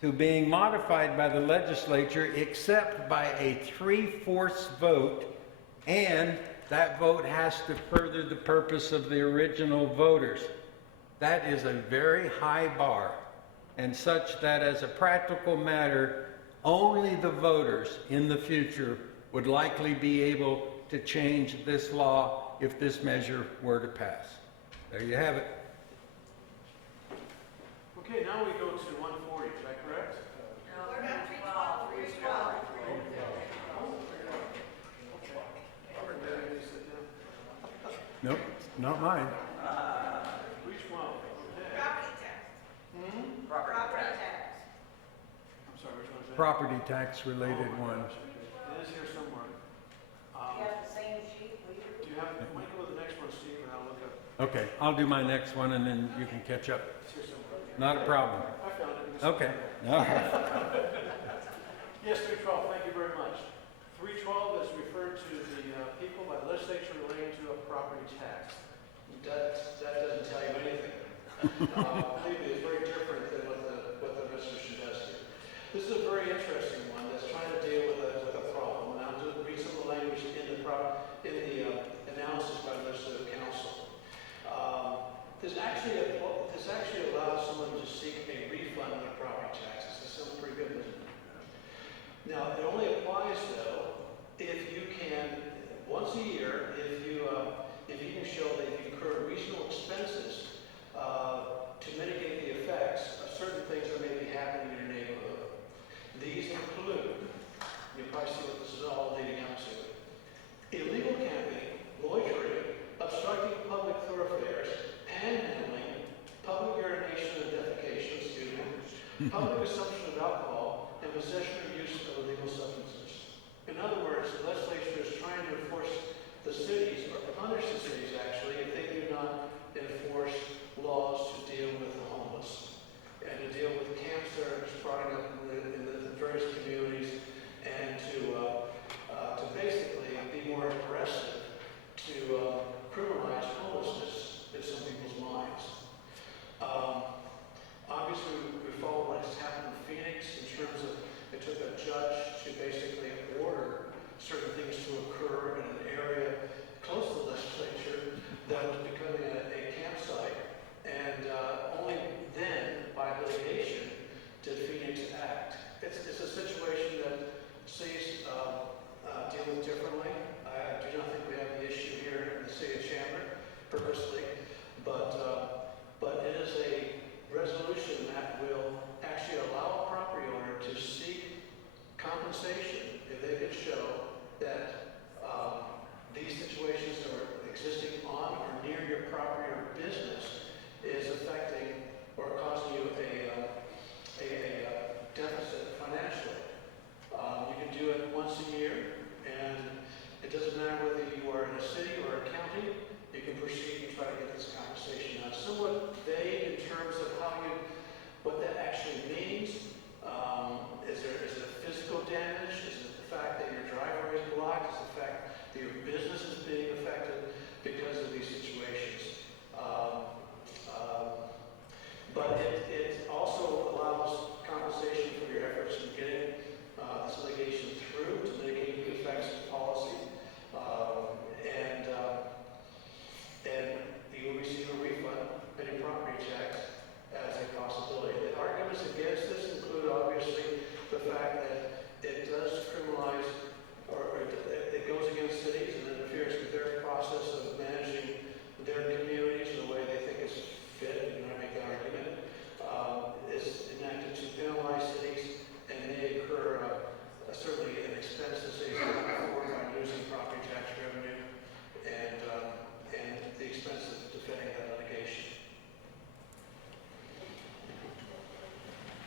to being modified by the legislature except by a 3/4 vote, and that vote has to further the purpose of the original voters. That is a very high bar, and such that as a practical matter, only the voters in the future would likely be able to change this law if this measure were to pass. There you have it. Okay, now we go to 140, is that correct? No, we're not 312, 312. Nope, not mine. 312. property tax related one. It is here somewhere. You have the same sheet, will you? Do you have, might go to the next one, Steve, and I'll look up. Okay, I'll do my next one and then you can catch up. It's here somewhere. Not a problem. I found it. Okay. Yes, 312, thank you very much. 312 is referred to the people by the legislature relating to a property tax. That doesn't tell you anything. Believe me, it's very different than what the resolution does here. This is a very interesting one that's trying to deal with a problem. And I'll just read some of the language in the analysis by the legislative council. This actually allows someone to seek a refund on their property taxes. That sounds pretty good, doesn't it? Now, it only applies though if you can, once a year, if you can show that you incur reasonable expenses to mitigate the effects of certain things that may be happening in your neighborhood. These include, you'll probably see what this is all leading up to, illegal camping, loitering, obstructing public thoroughfares, panhandling, public urination and defecation, public consumption of alcohol, and possession or use of illegal substances. In other words, the legislature is trying to enforce the cities, or punish the cities actually, if they do not enforce laws to deal with the homeless and to deal with camps that are sprouting up in the various communities, and to basically be more aggressive to criminalize homelessness in some people's minds. Obviously, we follow what has happened in Phoenix in terms of it took a judge to basically order certain things to occur in an area close to the legislature that was becoming a campsite, and only then, by litigation, did Phoenix act. It's a situation that cities deal with differently. I do not think we have the issue here in the city of Chandler, purposely, but it is a resolution that will actually allow a property owner to seek compensation if they could show that these situations that are existing on or near your property or business is affecting or causing you a deficit financially. You can do it once a year, and it doesn't matter whether you are in a city or a county. You can proceed and try to get this compensation. Now, it's somewhat vague in terms of what that actually means. Is it physical damage? Is it the fact that your driveway is blocked? Is it the fact that your business is being affected because of these situations? But it also allows compensation for your efforts in getting this litigation through to mitigate the effects of policy. And you will receive a refund of any property tax as a possibility. The arguments against this include, obviously, the fact that it does criminalize, or it goes against cities and interferes with their process of managing their communities in the way they think is fit. You know, I make that argument. Is enacted to penalize cities and may incur certainly an expense that cities can afford by losing property tax revenue and the expense of defending that litigation.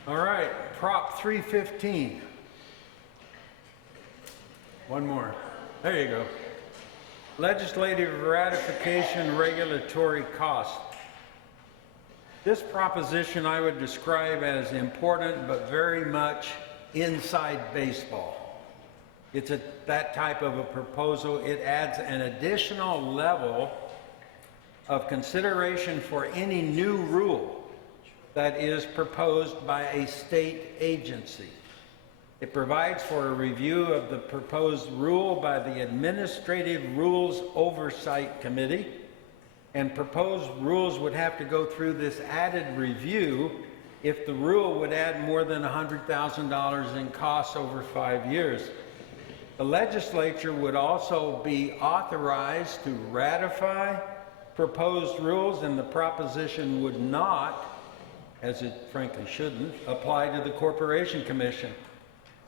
All right, Prop 315. One more. There you go. Legislative ratification regulatory cost. This proposition I would describe as important, but very much inside baseball. It's that type of a proposal. It adds an additional level of consideration for any new rule that is proposed by a state agency. It provides for a review of the proposed rule by the Administrative Rules Oversight Committee, and proposed rules would have to go through this added review if the rule would add more than $100,000 in costs over 5 years. The legislature would also be authorized to ratify proposed rules, and the proposition would not, as it frankly shouldn't, apply to the Corporation Commission.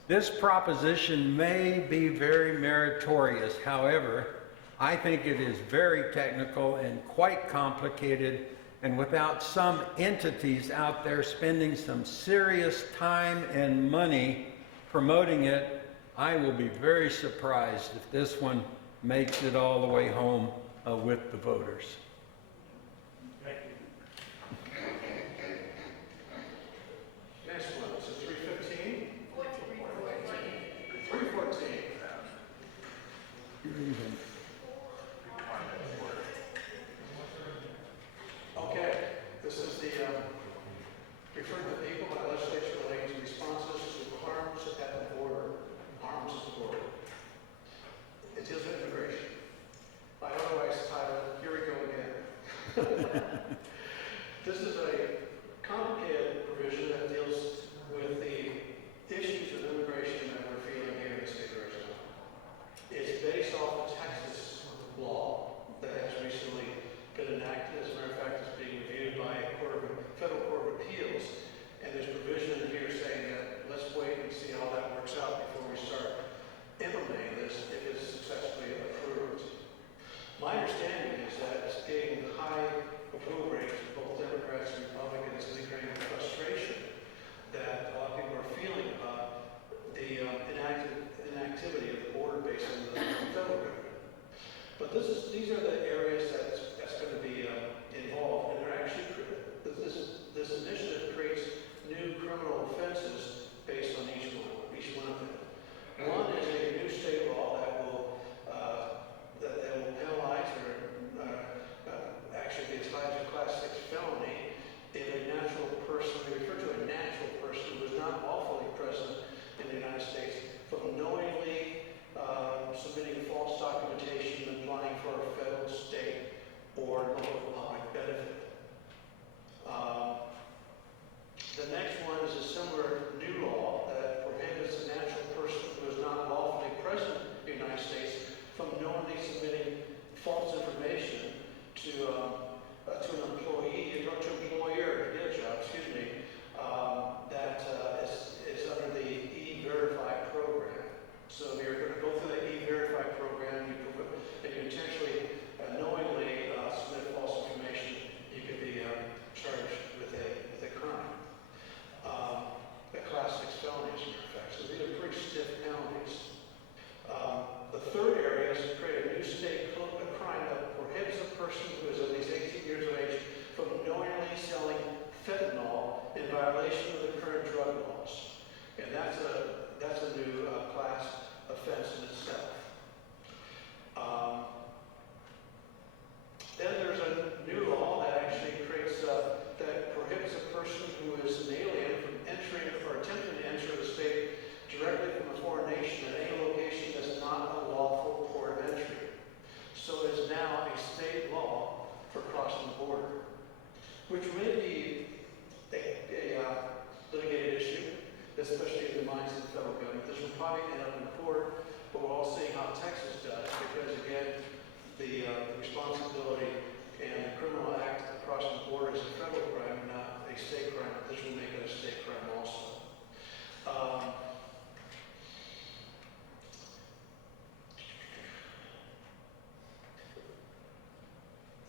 This proposition may be very meritorious. However, I think it is very technical and quite complicated, and without some entities out there spending some serious time and money promoting it. I will be very surprised if this one makes it all the way home with the voters. Next one, this is 315? 314. Okay, this is the, refer to the people by legislation relating to responses to harms at the border, harms at the border. It deals with immigration. I otherwise title, here we go again. This is a complicated provision that deals with the issues of immigration that we're feeling here in the state of Arizona. It's based off the Texas law that has recently been enacted. As a matter of fact, it's being reviewed by a federal court of appeals. And there's provision in here saying that let's wait and see how that works out before we start implementing this if it's successfully approved. My understanding is that it's getting high approval rates from both Democrats and Republicans, and creating frustration that a lot of people are feeling about the inactivity of the border based on the federal government. But these are the areas that's going to be involved, and they're actually this initiative creates new criminal offenses based on each one of them. One is a new state law that will penalize or actually be tied to a Class 6 felony if a natural person, we refer to a natural person who is not lawfully present in the United States, from knowingly submitting false documentation and applying for a federal, state, or local public benefit. The next one is a similar new law that prohibits a natural person who is not lawfully present in the United States from knowingly submitting false information to an employee or to an employer to get a job, that is under the E-Verify program. So you're going to go through the E-Verify program, and you intentionally, knowingly submit false information, you could be charged with a crime. A Class 6 felony, as a matter of fact. So these are pretty stiff penalties. The third area is to create a new state crime that prohibits a person who is at least 18 years of age from knowingly selling fentanyl in violation of the current drug laws. And that's a new class offense in itself. Then there's a new law that actually creates, that prohibits a person who is an alien from entering or attempting to enter the state directly from a foreign nation at any location that's not a lawful port of entry. So it is now a state law for crossing the border, which may be a litigated issue, especially in the minds of the federal government. This will probably end up in court, but we're all seeing how Texas does, because again, the responsibility and the criminal act across the border is a federal crime, not a state crime. This will make it a state crime also.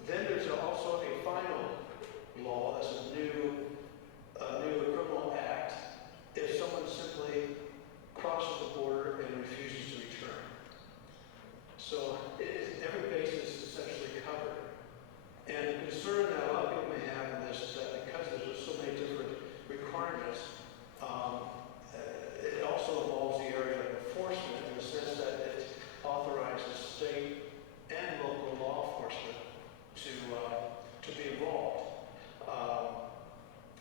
Then there's also a final law that's a new criminal act if someone simply crosses the border and refuses to return. So every base is essentially covered. And the concern that a lot of people may have in this is that because there's so many different requirements, it also involves the area of enforcement in the sense that it authorizes state and local law enforcement to be involved.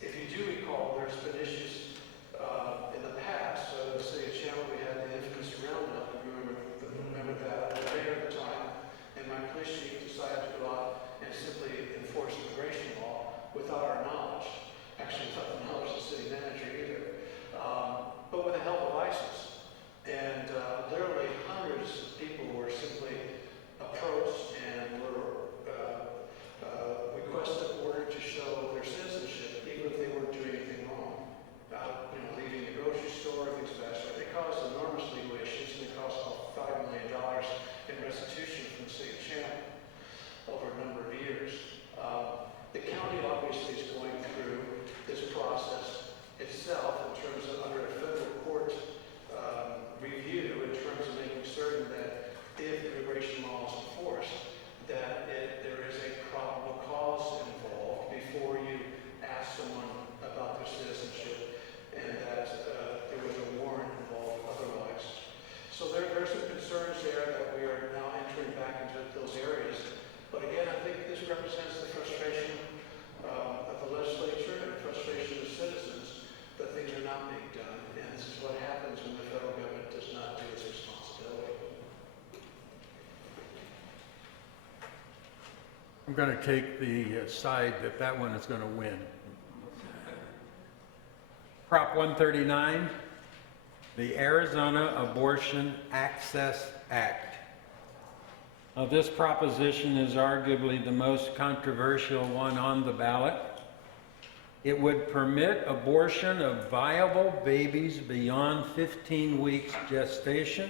If you do recall, there's been issues in the past. So in the city of Chandler, we had the infamous roundup. If you remember that. I was mayor at the time, and my police chief decided to go out and simply enforce immigration law without our knowledge. Actually, without the knowledge of the city manager I'm going to take the side that that one is going to win. Prop 139, the Arizona Abortion Access Act. Now, this proposition is arguably the most controversial one on the ballot. It would permit abortion of viable babies beyond 15 weeks gestation,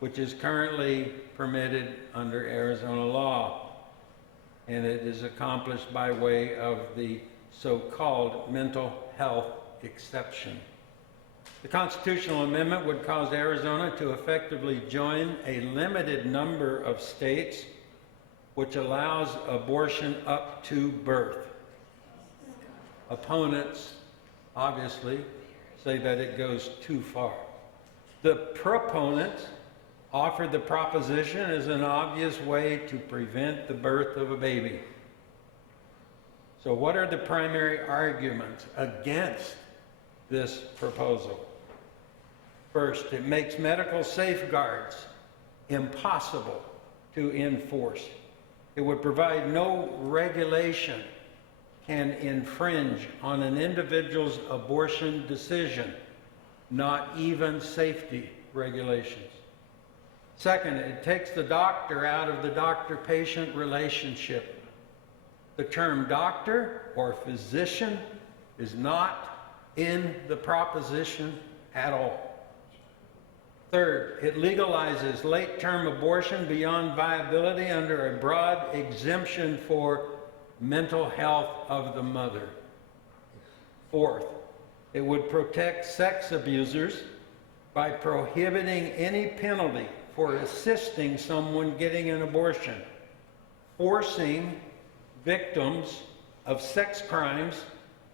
which is currently permitted under Arizona law. And it is accomplished by way of the so-called mental health exception. The constitutional amendment would cause Arizona to effectively join a limited number of states which allows abortion up to birth. Opponents, obviously, say that it goes too far. The proponents offered the proposition as an obvious way to prevent the birth of a baby. So what are the primary arguments against this proposal? First, it makes medical safeguards impossible to enforce. It would provide no regulation can infringe on an individual's abortion decision, not even safety regulations. Second, it takes the doctor out of the doctor-patient relationship. The term doctor or physician is not in the proposition at all. Third, it legalizes late-term abortion beyond viability under a broad exemption for mental health of the mother. Fourth, it would protect sex abusers by prohibiting any penalty for assisting someone getting an abortion. Forcing victims of sex crimes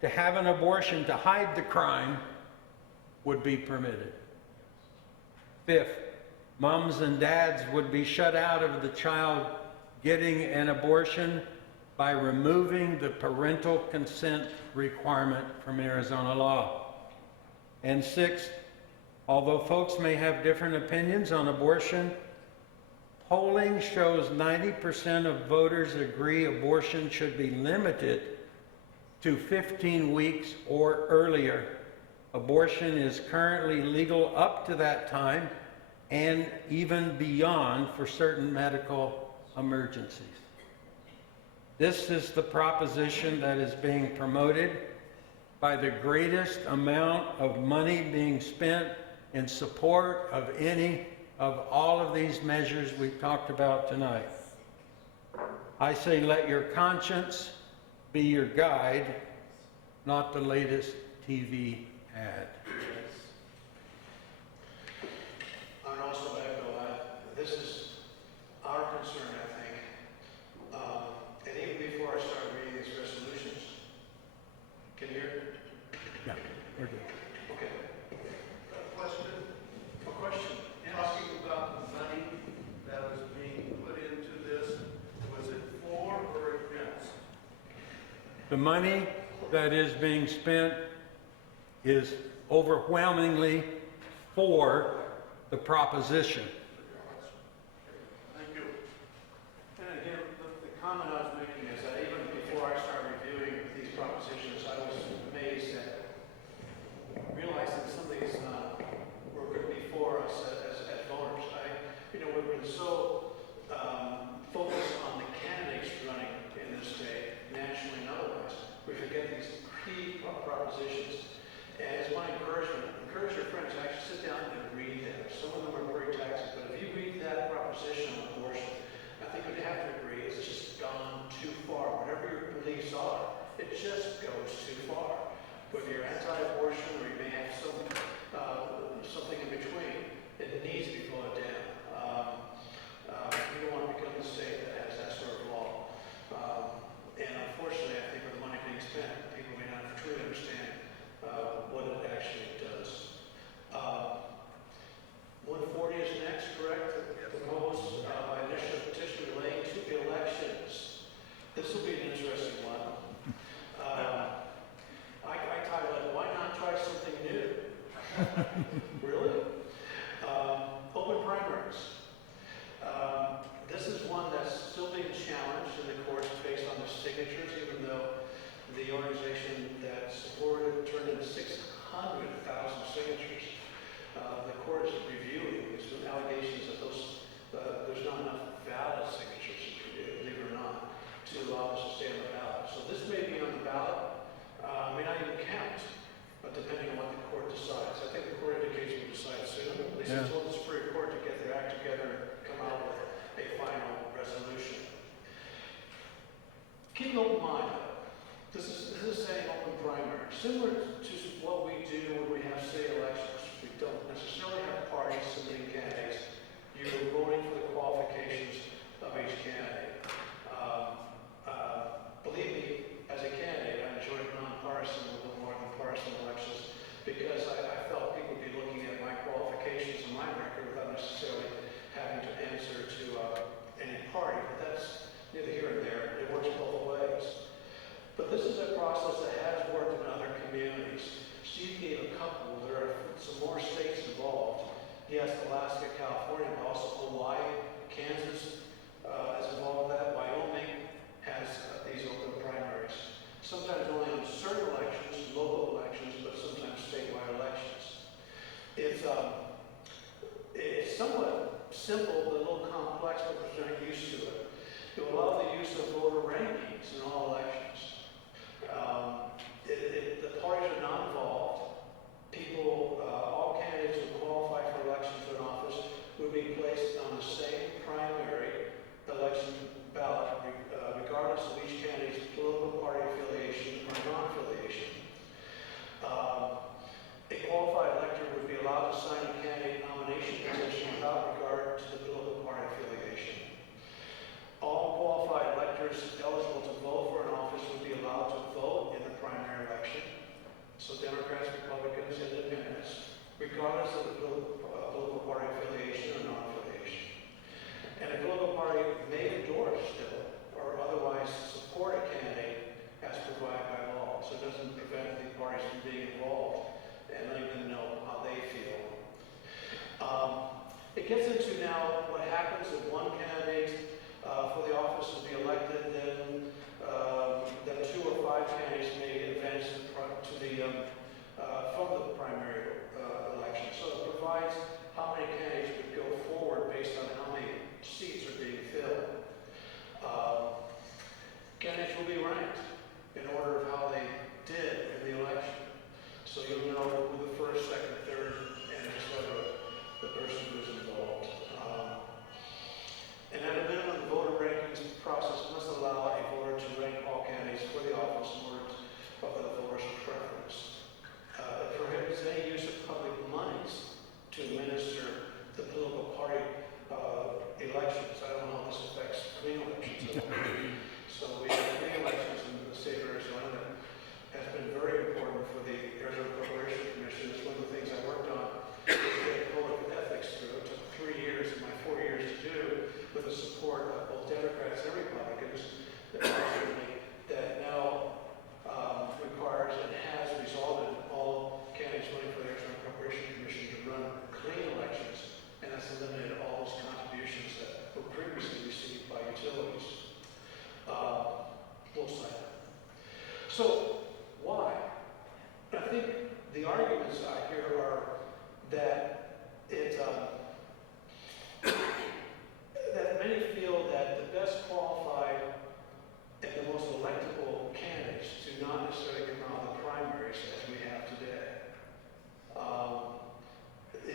to have an abortion to hide the crime would be permitted. Fifth, moms and dads would be shut out of the child getting an abortion by removing the parental consent requirement from Arizona law. And sixth, although folks may have different opinions on abortion, polling shows 90% of voters agree abortion should be limited to 15 weeks or earlier. Abortion is currently legal up to that time and even beyond for certain medical emergencies. This is the proposition that is being promoted by the greatest amount of money being spent in support of any of all of these measures we've talked about tonight. I say let your conscience be your guide, not the latest TV ad. I would also echo that this is our concern, I think. And even before I start reading these resolutions, can you hear? Yeah, we're good. Okay. A question? Talking about the money that was being put into this, was it for or against? The money that is being spent is overwhelmingly for the proposition. Thank you. And again, the comment I was making is that even before I started reviewing these propositions, I was amazed at realizing some of these were going to be for us as voters. We've been so focused on the candidates running in this state, nationally and otherwise, we forget these key propositions. And it's my encouragement, encourage your friends to actually sit down and read them. Some of them are very taxing, but if you read that proposition on abortion, I think we'd have to agree it's just gone too far. Whatever your beliefs are, it just goes too far. Whether you're anti-abortion or you may have something in between, it needs to be voted down. We don't want to become the state that has that sort of law. And unfortunately, I think with the money being spent, people may not truly understand what it actually does. 140 is next, correct? Proposed by initiative petition relating to elections. This will be an interesting one. I titled it, "Why Not Try Something New?" Really? Open primaries. This is one that's still being challenged in the court. signatures, even though the organization that supported it turned in 600,000 signatures. The court is reviewing. There's been allegations that there's not enough valid signatures, believe it or not, to allow us to stay on the ballot. So this may be on the ballot, may not even count, but depending on what the court decides. I think the court indicates we'll decide soon. At least it's told the Supreme Court to get their act together and come out with a final resolution. Keep an open mind. This is saying open primary. Similar to what we do when we have state elections. We don't necessarily have parties submitting candidates. You're voting for the qualifications of each candidate. Believe me, as a candidate, I enjoyed nonpartisan a little more than partisan elections because I felt people would be looking at my qualifications and my record without necessarily having to answer to any party. But that's neither here nor there. It works both ways. But this is a process that has worked in other communities. Steve gave a couple. There are some more states involved. Yes, Alaska, California, but also Hawaii, Kansas is involved in that. Wyoming has these open primaries. Sometimes only on certain elections, local elections, but sometimes statewide elections. It's somewhat simple, but a little complex, but we're not used to it. It will allow the use of voter rankings in all elections. The parties are not involved. People, all candidates who qualify for elections for an office would be placed on the same primary election ballot, regardless of each candidate's political party affiliation or non-affiliation. A qualified elector would be allowed to sign a candidate nomination petition without regard to the political party affiliation. All qualified electors eligible to vote for an office would be allowed to vote in the primary election. So Democrats, Republicans, Independents, regardless of the political party affiliation or non-affiliation. And a political party may endorse still or otherwise support a candidate as provided by law. So it doesn't prevent the parties from being involved and letting them know how they feel. It gets into now what happens if one candidate for the office will be elected, then 2 or 5 candidates may advance to the from the primary election. So it provides how many candidates would go forward based on how many seats are being filled. Candidates will be ranked in order of how they did in the election. So you'll know who the first, second, third, and just whether the person who's involved. And at a minimum, the voter rankings process must allow a voter to rank all candidates for the office in order of the voter's preference. It prohibits any use of public monies to administer the political party elections. I don't know how this affects clean elections. So we have clean elections in the state of Arizona that has been very important for the Arizona Corporation Commission. It's one of the things I worked on to get a code of ethics through. It took 3 years of my 4 years to do with the support of both Democrats and Republicans that now requires and has resulted in all candidates running for the Arizona Corporation Commission to run clean elections, and that's eliminated all those contributions that were previously received by utilities. Both sides. So, why? I think the arguments I hear are that that many feel that the best qualified and the most electable candidates do not necessarily come out of the primaries as we have today.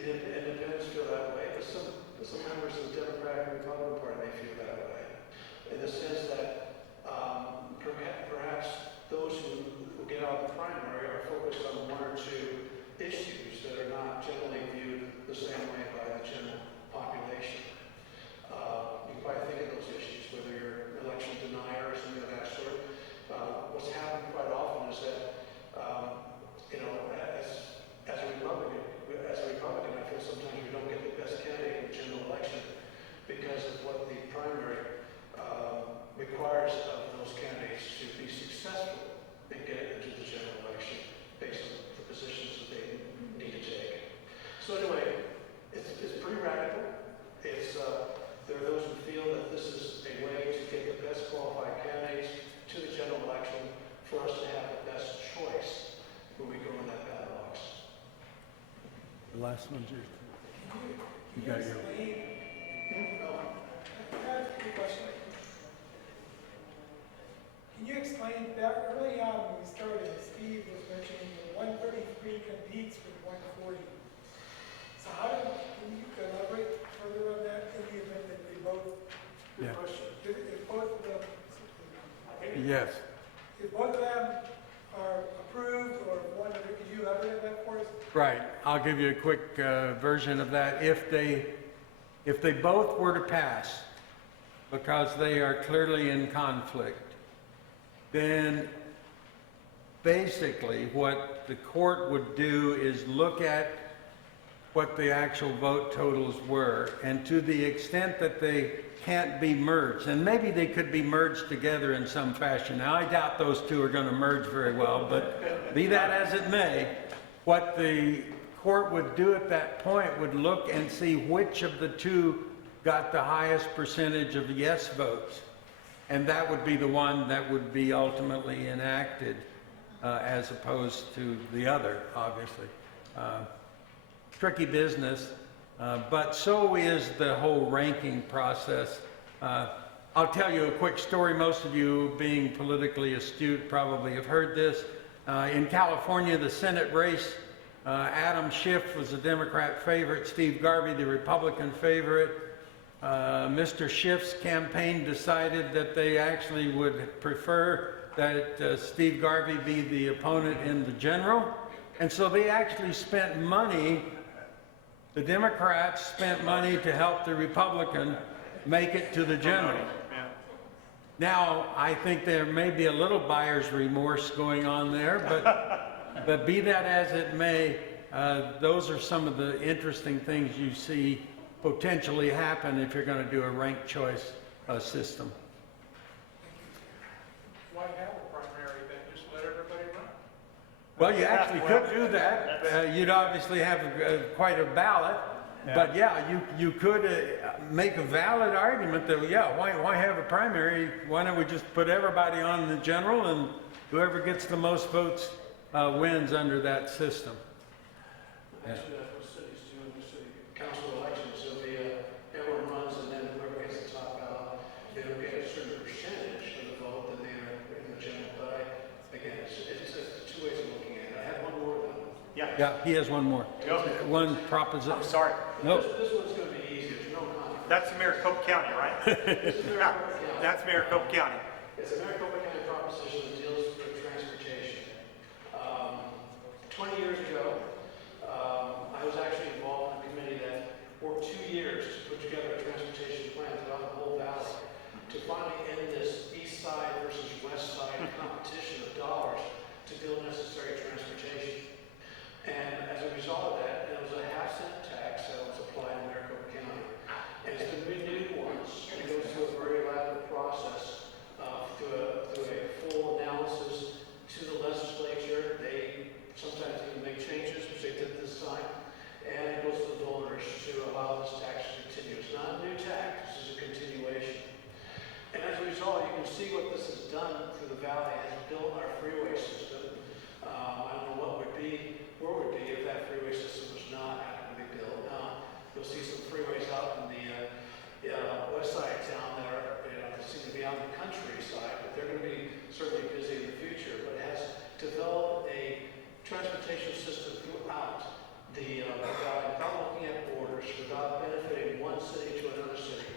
Independents feel that way, but some members of the Democratic and Republican Party may feel that way. In the sense that perhaps those who get out of the primary are focused on 1 or 2 issues that are not generally viewed the same way by the general population. You probably think of those issues, whether you're an election denier or something of that sort. What's happened quite often is that, as a Republican, I feel sometimes we don't get the best candidate in the general election because of what the primary requires of those candidates to be successful in getting into the general election based on the positions that they need to take. So anyway, it's pretty radical. There are those who feel that this is a way to get the best qualified candidates to the when we go in that ballot box. The last one's yours. You got your. Can you explain that early on when we started, Steve was mentioning that 133 competes with 140. So can you elaborate further on that in the event that they both, Yeah. if both of them, Yes. if both of them are approved or one of them, could you elaborate on that for us? Right. I'll give you a quick version of that. If they both were to pass, because they are clearly in conflict, then basically what the court would do is look at what the actual vote totals were, and to the extent that they can't be merged, and maybe they could be merged together in some fashion. Now, I doubt those two are going to merge very well, but be that as it may, what the court would do at that point would look and see which of the two got the highest percentage of yes votes. And that would be the one that would be ultimately enacted as opposed to the other, obviously. Tricky business, but so is the whole ranking process. I'll tell you a quick story. Most of you, being politically astute, probably have heard this. In California, the Senate race, Adam Schiff was the Democrat favorite, Steve Garvey the Republican favorite. Mr. Schiff's campaign decided that they actually would prefer that Steve Garvey be the opponent in the general. And so they actually spent money, the Democrats spent money to help the Republican make it to the general. Now, I think there may be a little buyer's remorse going on there, but be that as it may, those are some of the interesting things you see potentially happen if you're going to do a ranked choice system. Why have a primary, then just let everybody run? Well, you actually could do that. You'd obviously have quite a ballot, but yeah, you could make a valid argument that, yeah, why have a primary? Why don't we just put everybody on the general, and whoever gets the most votes wins under that system. Actually, that's what cities do in the city council elections. So everyone runs, and then whoever gets the top ballot, they don't get a certain percentage of the vote that they are in the general. But again, it's two ways of looking at it. I have one more though. Yeah, he has one more. One proposition. I'm sorry. Nope. This one's going to be easy. There's no conflict. That's Maricopa County, right? Yeah, that's Maricopa County. It's a Maricopa County proposition that deals with transportation. 20 years ago, I was actually involved in a committee that worked 2 years to put together a transportation plan throughout the whole valley to finally end this east side versus west side competition of dollars to build necessary transportation. And as a result of that, there was a half-cent tax that was applied in Maricopa County. And it's been renewed once, and it goes through a very elaborate process through a full analysis to the legislature. They sometimes even make changes, which they did this time. And it goes to the voters to allow this tax to continue. It's not a new tax, this is a continuation. And as a result, you can see what this has done through the valley. It has built our freeway system. I don't know what would be, where would be if that freeway system was not adequately built. Now, you'll see some freeways out in the west side of town that are, seem to be on the countryside, but they're going to be certainly busy in the future. But it has developed a transportation system throughout the valley without looking at borders, without benefiting one city to another city.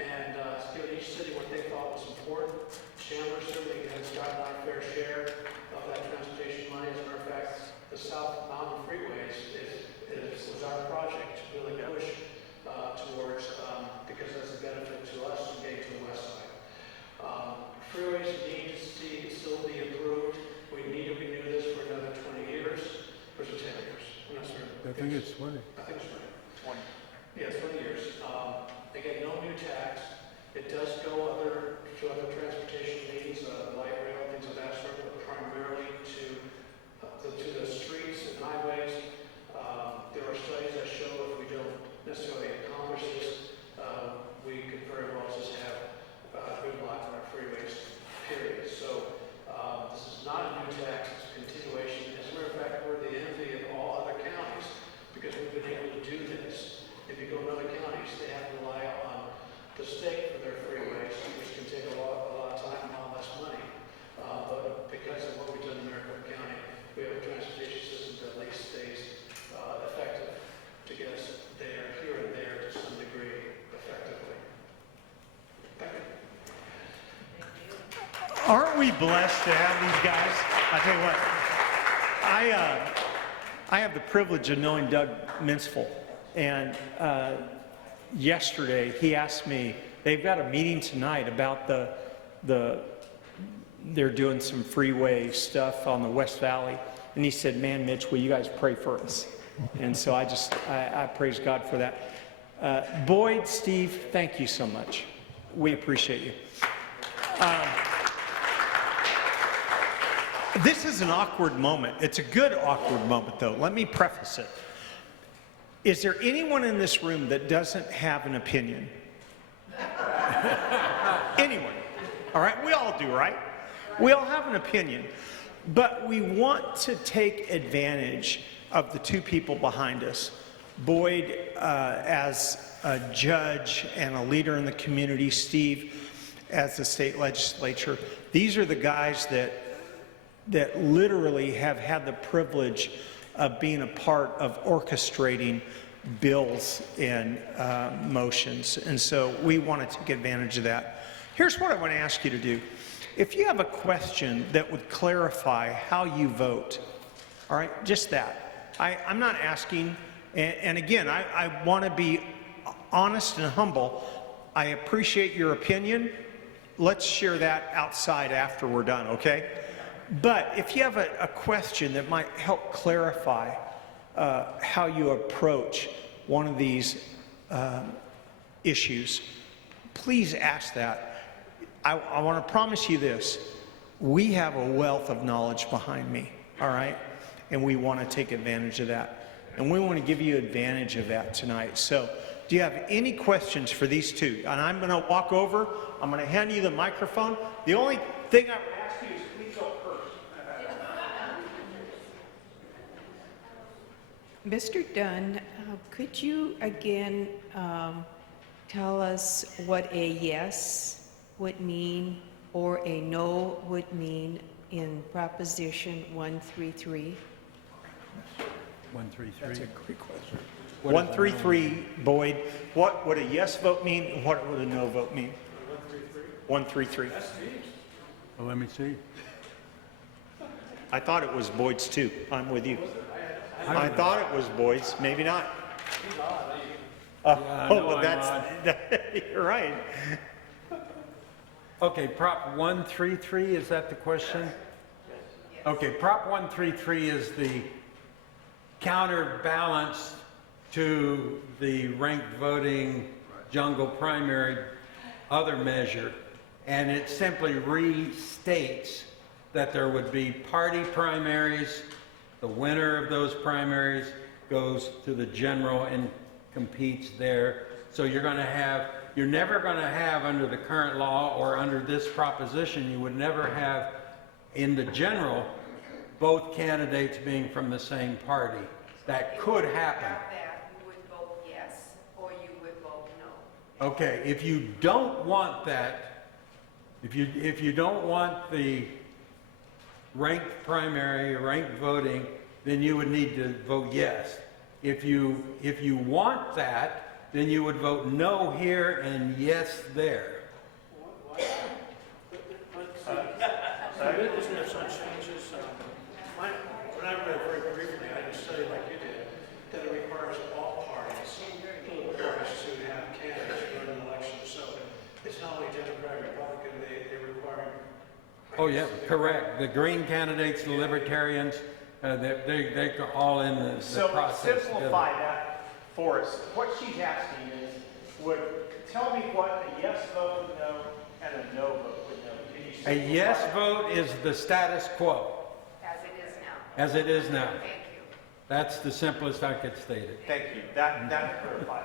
And it's given each city what they thought was important. Chandler certainly has gotten our fair share of that transportation money. As a matter of fact, the South Mountain Freeways was our project to really push towards, because that's a benefit to us and getting to the west side. Freeways need to still be improved. We need to renew this for another 20 years, or is it 10 years? I'm not certain. I think it's 20. I think it's 20. Yeah, 20 years. Again, no new tax. It does go to other transportation needs, light rail, things of that sort, but primarily to the streets and highways. There are studies that show if we don't necessarily accomplish this, we could very well just have good luck on our freeways, period. So this is not a new tax, it's a continuation. As a matter of Aren't we blessed to have these guys? I tell you what, I have the privilege of knowing Doug Minsful, and yesterday he asked me, they've got a meeting tonight about they're doing some freeway stuff on the West Valley, and he said, man, Mitch, will you guys pray for us? And so I praise God for that. Boyd, Steve, thank you so much. We appreciate you. This is an awkward moment. It's a good awkward moment, though. Let me preface it. Is there anyone in this room that doesn't have an opinion? Anyone? All right, we all do, right? We all have an opinion. But we want to take advantage of the two people behind us. Boyd, as a judge and a leader in the community, Steve, as the state legislature. These are the guys that literally have had the privilege of being a part of orchestrating bills and motions. And so we want to take advantage of that. Here's what I want to ask you to do. If you have a question that would clarify how you vote, all right, just that. I'm not asking, and again, I want to be honest and humble. I appreciate your opinion. Let's share that outside after we're done, okay? But if you have a question that might help clarify how you approach one of these issues, please ask that. I want to promise you this. We have a wealth of knowledge behind me, all right? And we want to take advantage of that. And we want to give you advantage of that tonight. So do you have any questions for these two? And I'm going to walk over. I'm going to hand you the microphone. The only thing I would ask you is please go first. Mr. Dunn, could you again tell us what a yes would mean or a no would mean in Proposition 133? 133. That's a great question. 133, Boyd. What would a yes vote mean and what would a no vote mean? 133. Well, let me see. I thought it was Boyd's too. I'm with you. I thought it was Boyd's. Maybe not. Well, you're right. Okay, Prop 133, is that the question? Okay, Prop 133 is the counterbalance to the ranked voting jungle primary other measure, and it simply restates that there would be party primaries. The winner of those primaries goes to the general and competes there. So you're never going to have under the current law or under this proposition, you would never have in the general both candidates being from the same party. That could happen. Without that, you would vote yes or you would vote no. Okay, if you don't want that, if you don't want the ranked primary or ranked voting, then you would need to vote yes. If you want that, then you would vote no here and yes there. Isn't there some changes? When I read very briefly, I just studied like you did, that it requires all parties to have candidates for an election. So it's not only Democrat, Republican, they require. Oh yeah, correct. The Green candidates, the Libertarians, they're all in the process. So simplify that for us. What she's asking is, tell me what a yes vote would know and a no vote would know. Can you simplify A yes vote is the status quo. As it is now. As it is now. Thank you. That's the simplest I could state it. Thank you. That clarified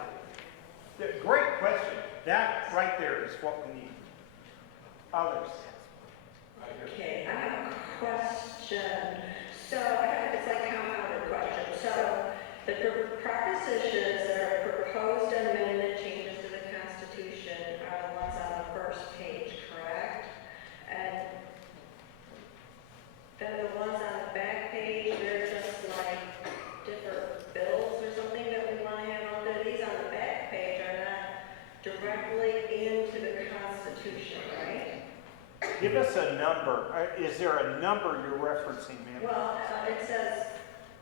it. Great question. That right there is what we need. Others. Okay, I have a question. So it's like compounded question. So the propositions that are proposed amendment changes to the Constitution are the ones on the first page, correct? And then the ones on the back page, they're just like different bills or something that we want to have on there. These on the back page are not directly into the Constitution, right? Give us a number. Is there a number you're referencing, ma'am? Well, it says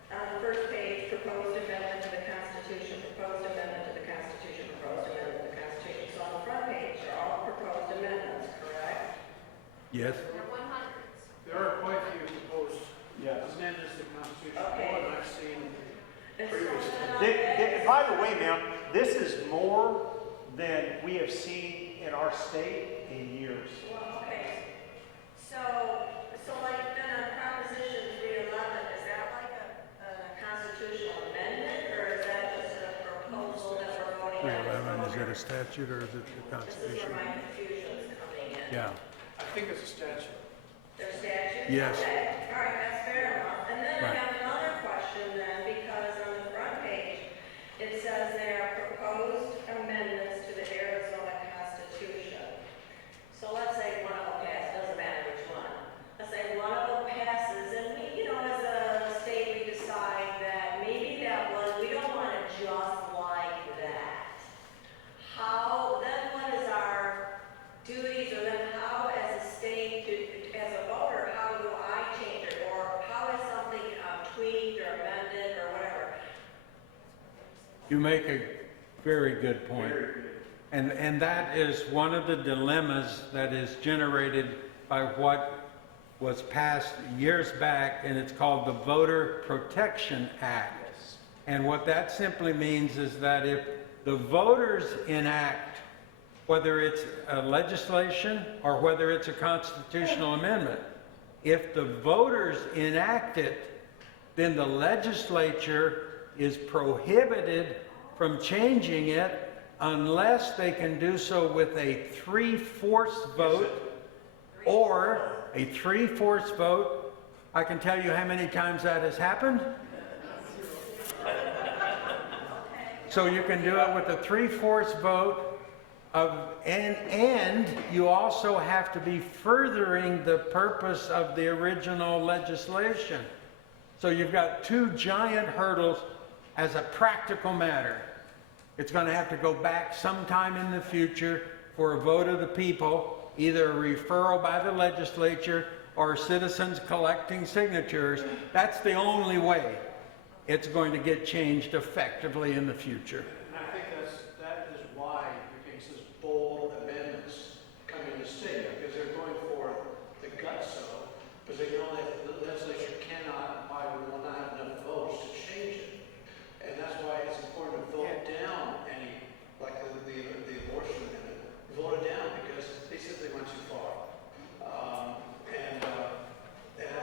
on the first page, proposed amendment to the Constitution, proposed amendment to the Constitution, proposed amendment to the Constitution. So on the front page are all proposed amendments, correct? Yes. There are quite a few proposed Yes. amendments to the Constitution, Okay. more than I've seen And so previously. then By the way, ma'am, this is more than we have seen in our state in years. well, okay. So like then on Proposition 311, is that like a constitutional amendment or is that just a proposal that we're voting on? Is it a statute or is it the This is Constitution? where my confusion is coming in. Yeah. I think it's a statute. Their statute? Yes. Okay, all right, that's fair enough. And then I Right. have another question then, because on the front page, it says there are proposed amendments to the Arizona Constitution. So let's say one of them passes, doesn't matter which one. Let's say one of them passes, and we, as a state, we decide that maybe that one, we don't want it just like that. Then what is our duties, or then how as a state, as a voter, how do I change it? Or how is something tweaked or amended or whatever? You make a very good point. And that is one of the dilemmas that is generated by what was passed years back, and it's called the Voter Protection Act. And what that simply means is that if the voters enact, whether it's a legislation or whether it's a constitutional amendment, if the voters enact it, then the legislature is prohibited from changing it unless they can do so with a 3/4 vote or a 3/4 vote. I can tell you how many times that has happened. So you can do it with a 3/4 vote and you also have to be furthering the purpose of the original legislation. So you've got two giant hurdles as a practical matter. It's going to have to go back sometime in the future for a vote of the people, either a referral by the legislature or citizens collecting signatures. That's the only way it's going to get changed effectively in the future. And I think that is why you're getting such bold amendments coming to state, because they're going for the gutso, because they know that the legislature cannot, and why we will not have enough votes to change it. And that's why it's important to vote down any, like the abortion amendment, vote it down because they simply went too far.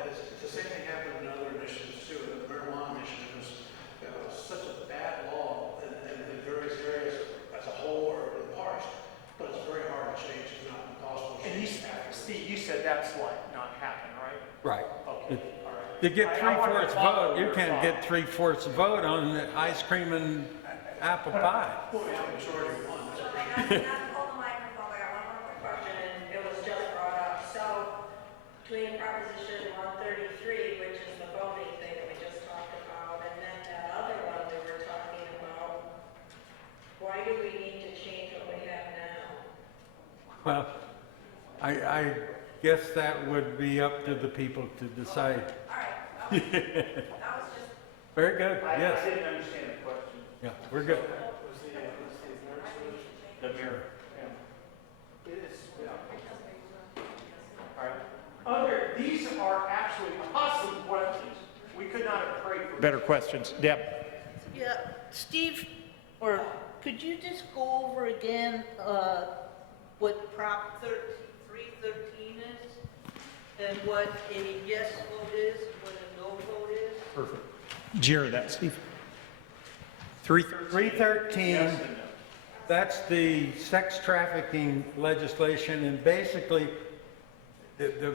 It's the same thing happened in other initiatives too. The marijuana initiative was such a bad law in various areas as a whole or in parts, but it's very hard to change. It's not impossible to And change. Steve, you said that's like not happen, right? Right. Okay, all right. To get I wanted to 3/4 follow vote, you your can't thought. get 3/4 vote on the ice cream and apple pie. Well, we have a majority of one. So I got to hold the microphone, I got one more quick question, and it was just brought up. So between Proposition 133, which is the voting thing that we just talked about, and then that other one we were talking about, why do we need to change what we have now? Well, I guess that would be up to the people to decide. All right, that was just Very good, yes. I didn't understand the question. Yeah, we're good. The mirror, yeah. All right. These are actually awesome questions. We could not have prayed for better questions. Deb? Yeah, Steve, or could you just go over again what Prop 313 is? And what a yes vote is, what a no vote is? Perfect. Did you hear that, Steve? 313, that's the sex trafficking legislation, and basically, the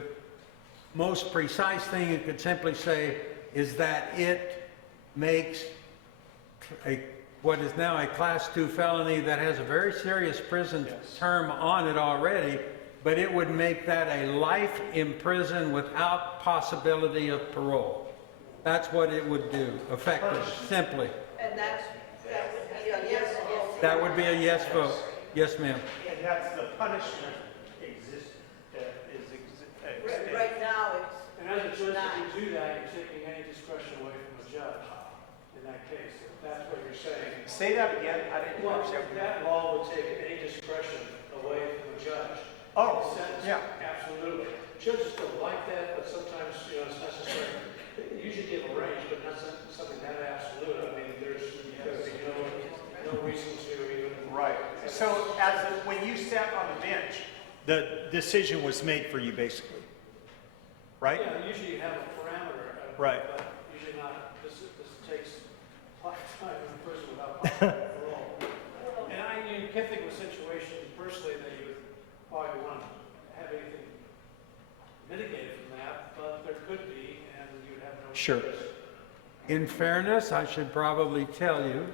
most precise thing you could simply say is that it makes what is now a Class 2 felony that has a very serious prison term on it already, but it would make that a life in prison without possibility of parole. That's what it would do, effectively, simply. And that would be a yes vote. That would be a yes vote. Yes, ma'am. And that's the punishment that is Judge, if you do that, you're taking any discretion away from a judge in that case, if that's what you're saying. Say that again. I didn't Well, understand. that law would take any discretion away from a judge. Oh, In a sense, yeah. Absolutely. Judges don't like that, but sometimes, it's necessary. They usually give a range, but not something that absolute. I mean, there's no reason to even. Right. So when you sat on the bench, the decision was made for you, basically, right? Yeah, usually you have a parameter. Right. But usually not. This takes lifetime in prison without parole. And you can't think of a situation personally that you would probably want to have anything mitigated from that, but there could be, and you'd have no Sure. choice. In fairness, I should probably tell you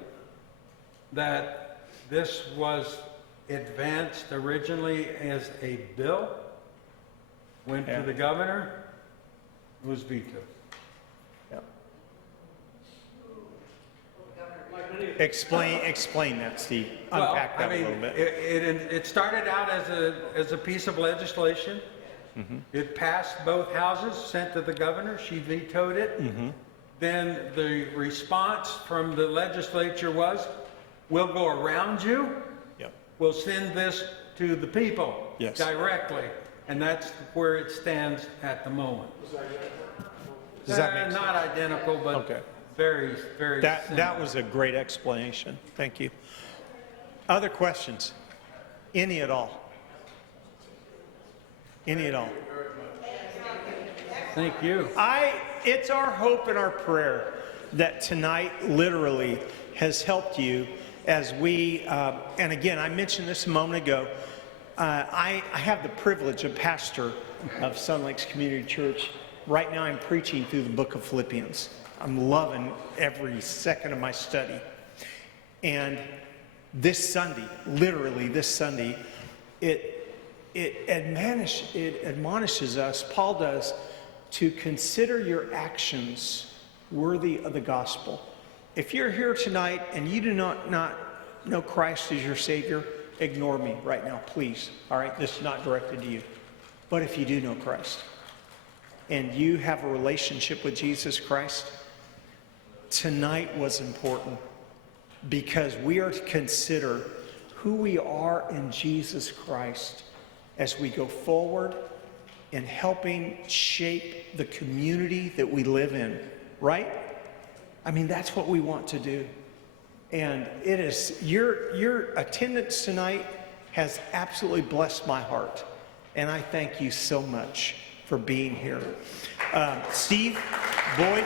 that this was advanced originally as a bill, went Yeah. to the governor, was vetoed. Explain that, Steve. Unpack that a little bit. It started out as a piece of legislation. Mm-hmm. It passed both houses, sent to the governor, she vetoed it. Mm-hmm. Then the response from the legislature was, we'll go around you. Yep. We'll send this to the people Yes. directly. And that's where it stands at the moment. Does that make sense? Not identical, but Okay. very, very That similar. was a great explanation. Thank you. Other questions? Any at all? Any at all? Thank you. It's our hope and our prayer that tonight literally has helped you as we, and again, I mentioned this a moment ago, I have the privilege of pastor of Sun Lakes Community Church. Right now I'm preaching through the book of Philippians. I'm loving every second of my study. And this Sunday, literally this Sunday, it admonishes us, Paul does, to consider your actions worthy of the gospel. If you're here tonight and you do not know Christ as your Savior, ignore me right now, please. All right, this is not directed to you. But if you do know Christ and you have a relationship with Jesus Christ, tonight was important because we are to consider who we are in Jesus Christ as we go forward in helping shape the community that we live in, right? I mean, that's what we want to do. And it is, your attendance tonight has absolutely blessed my heart. And I thank you so much for being here. Steve, Boyd,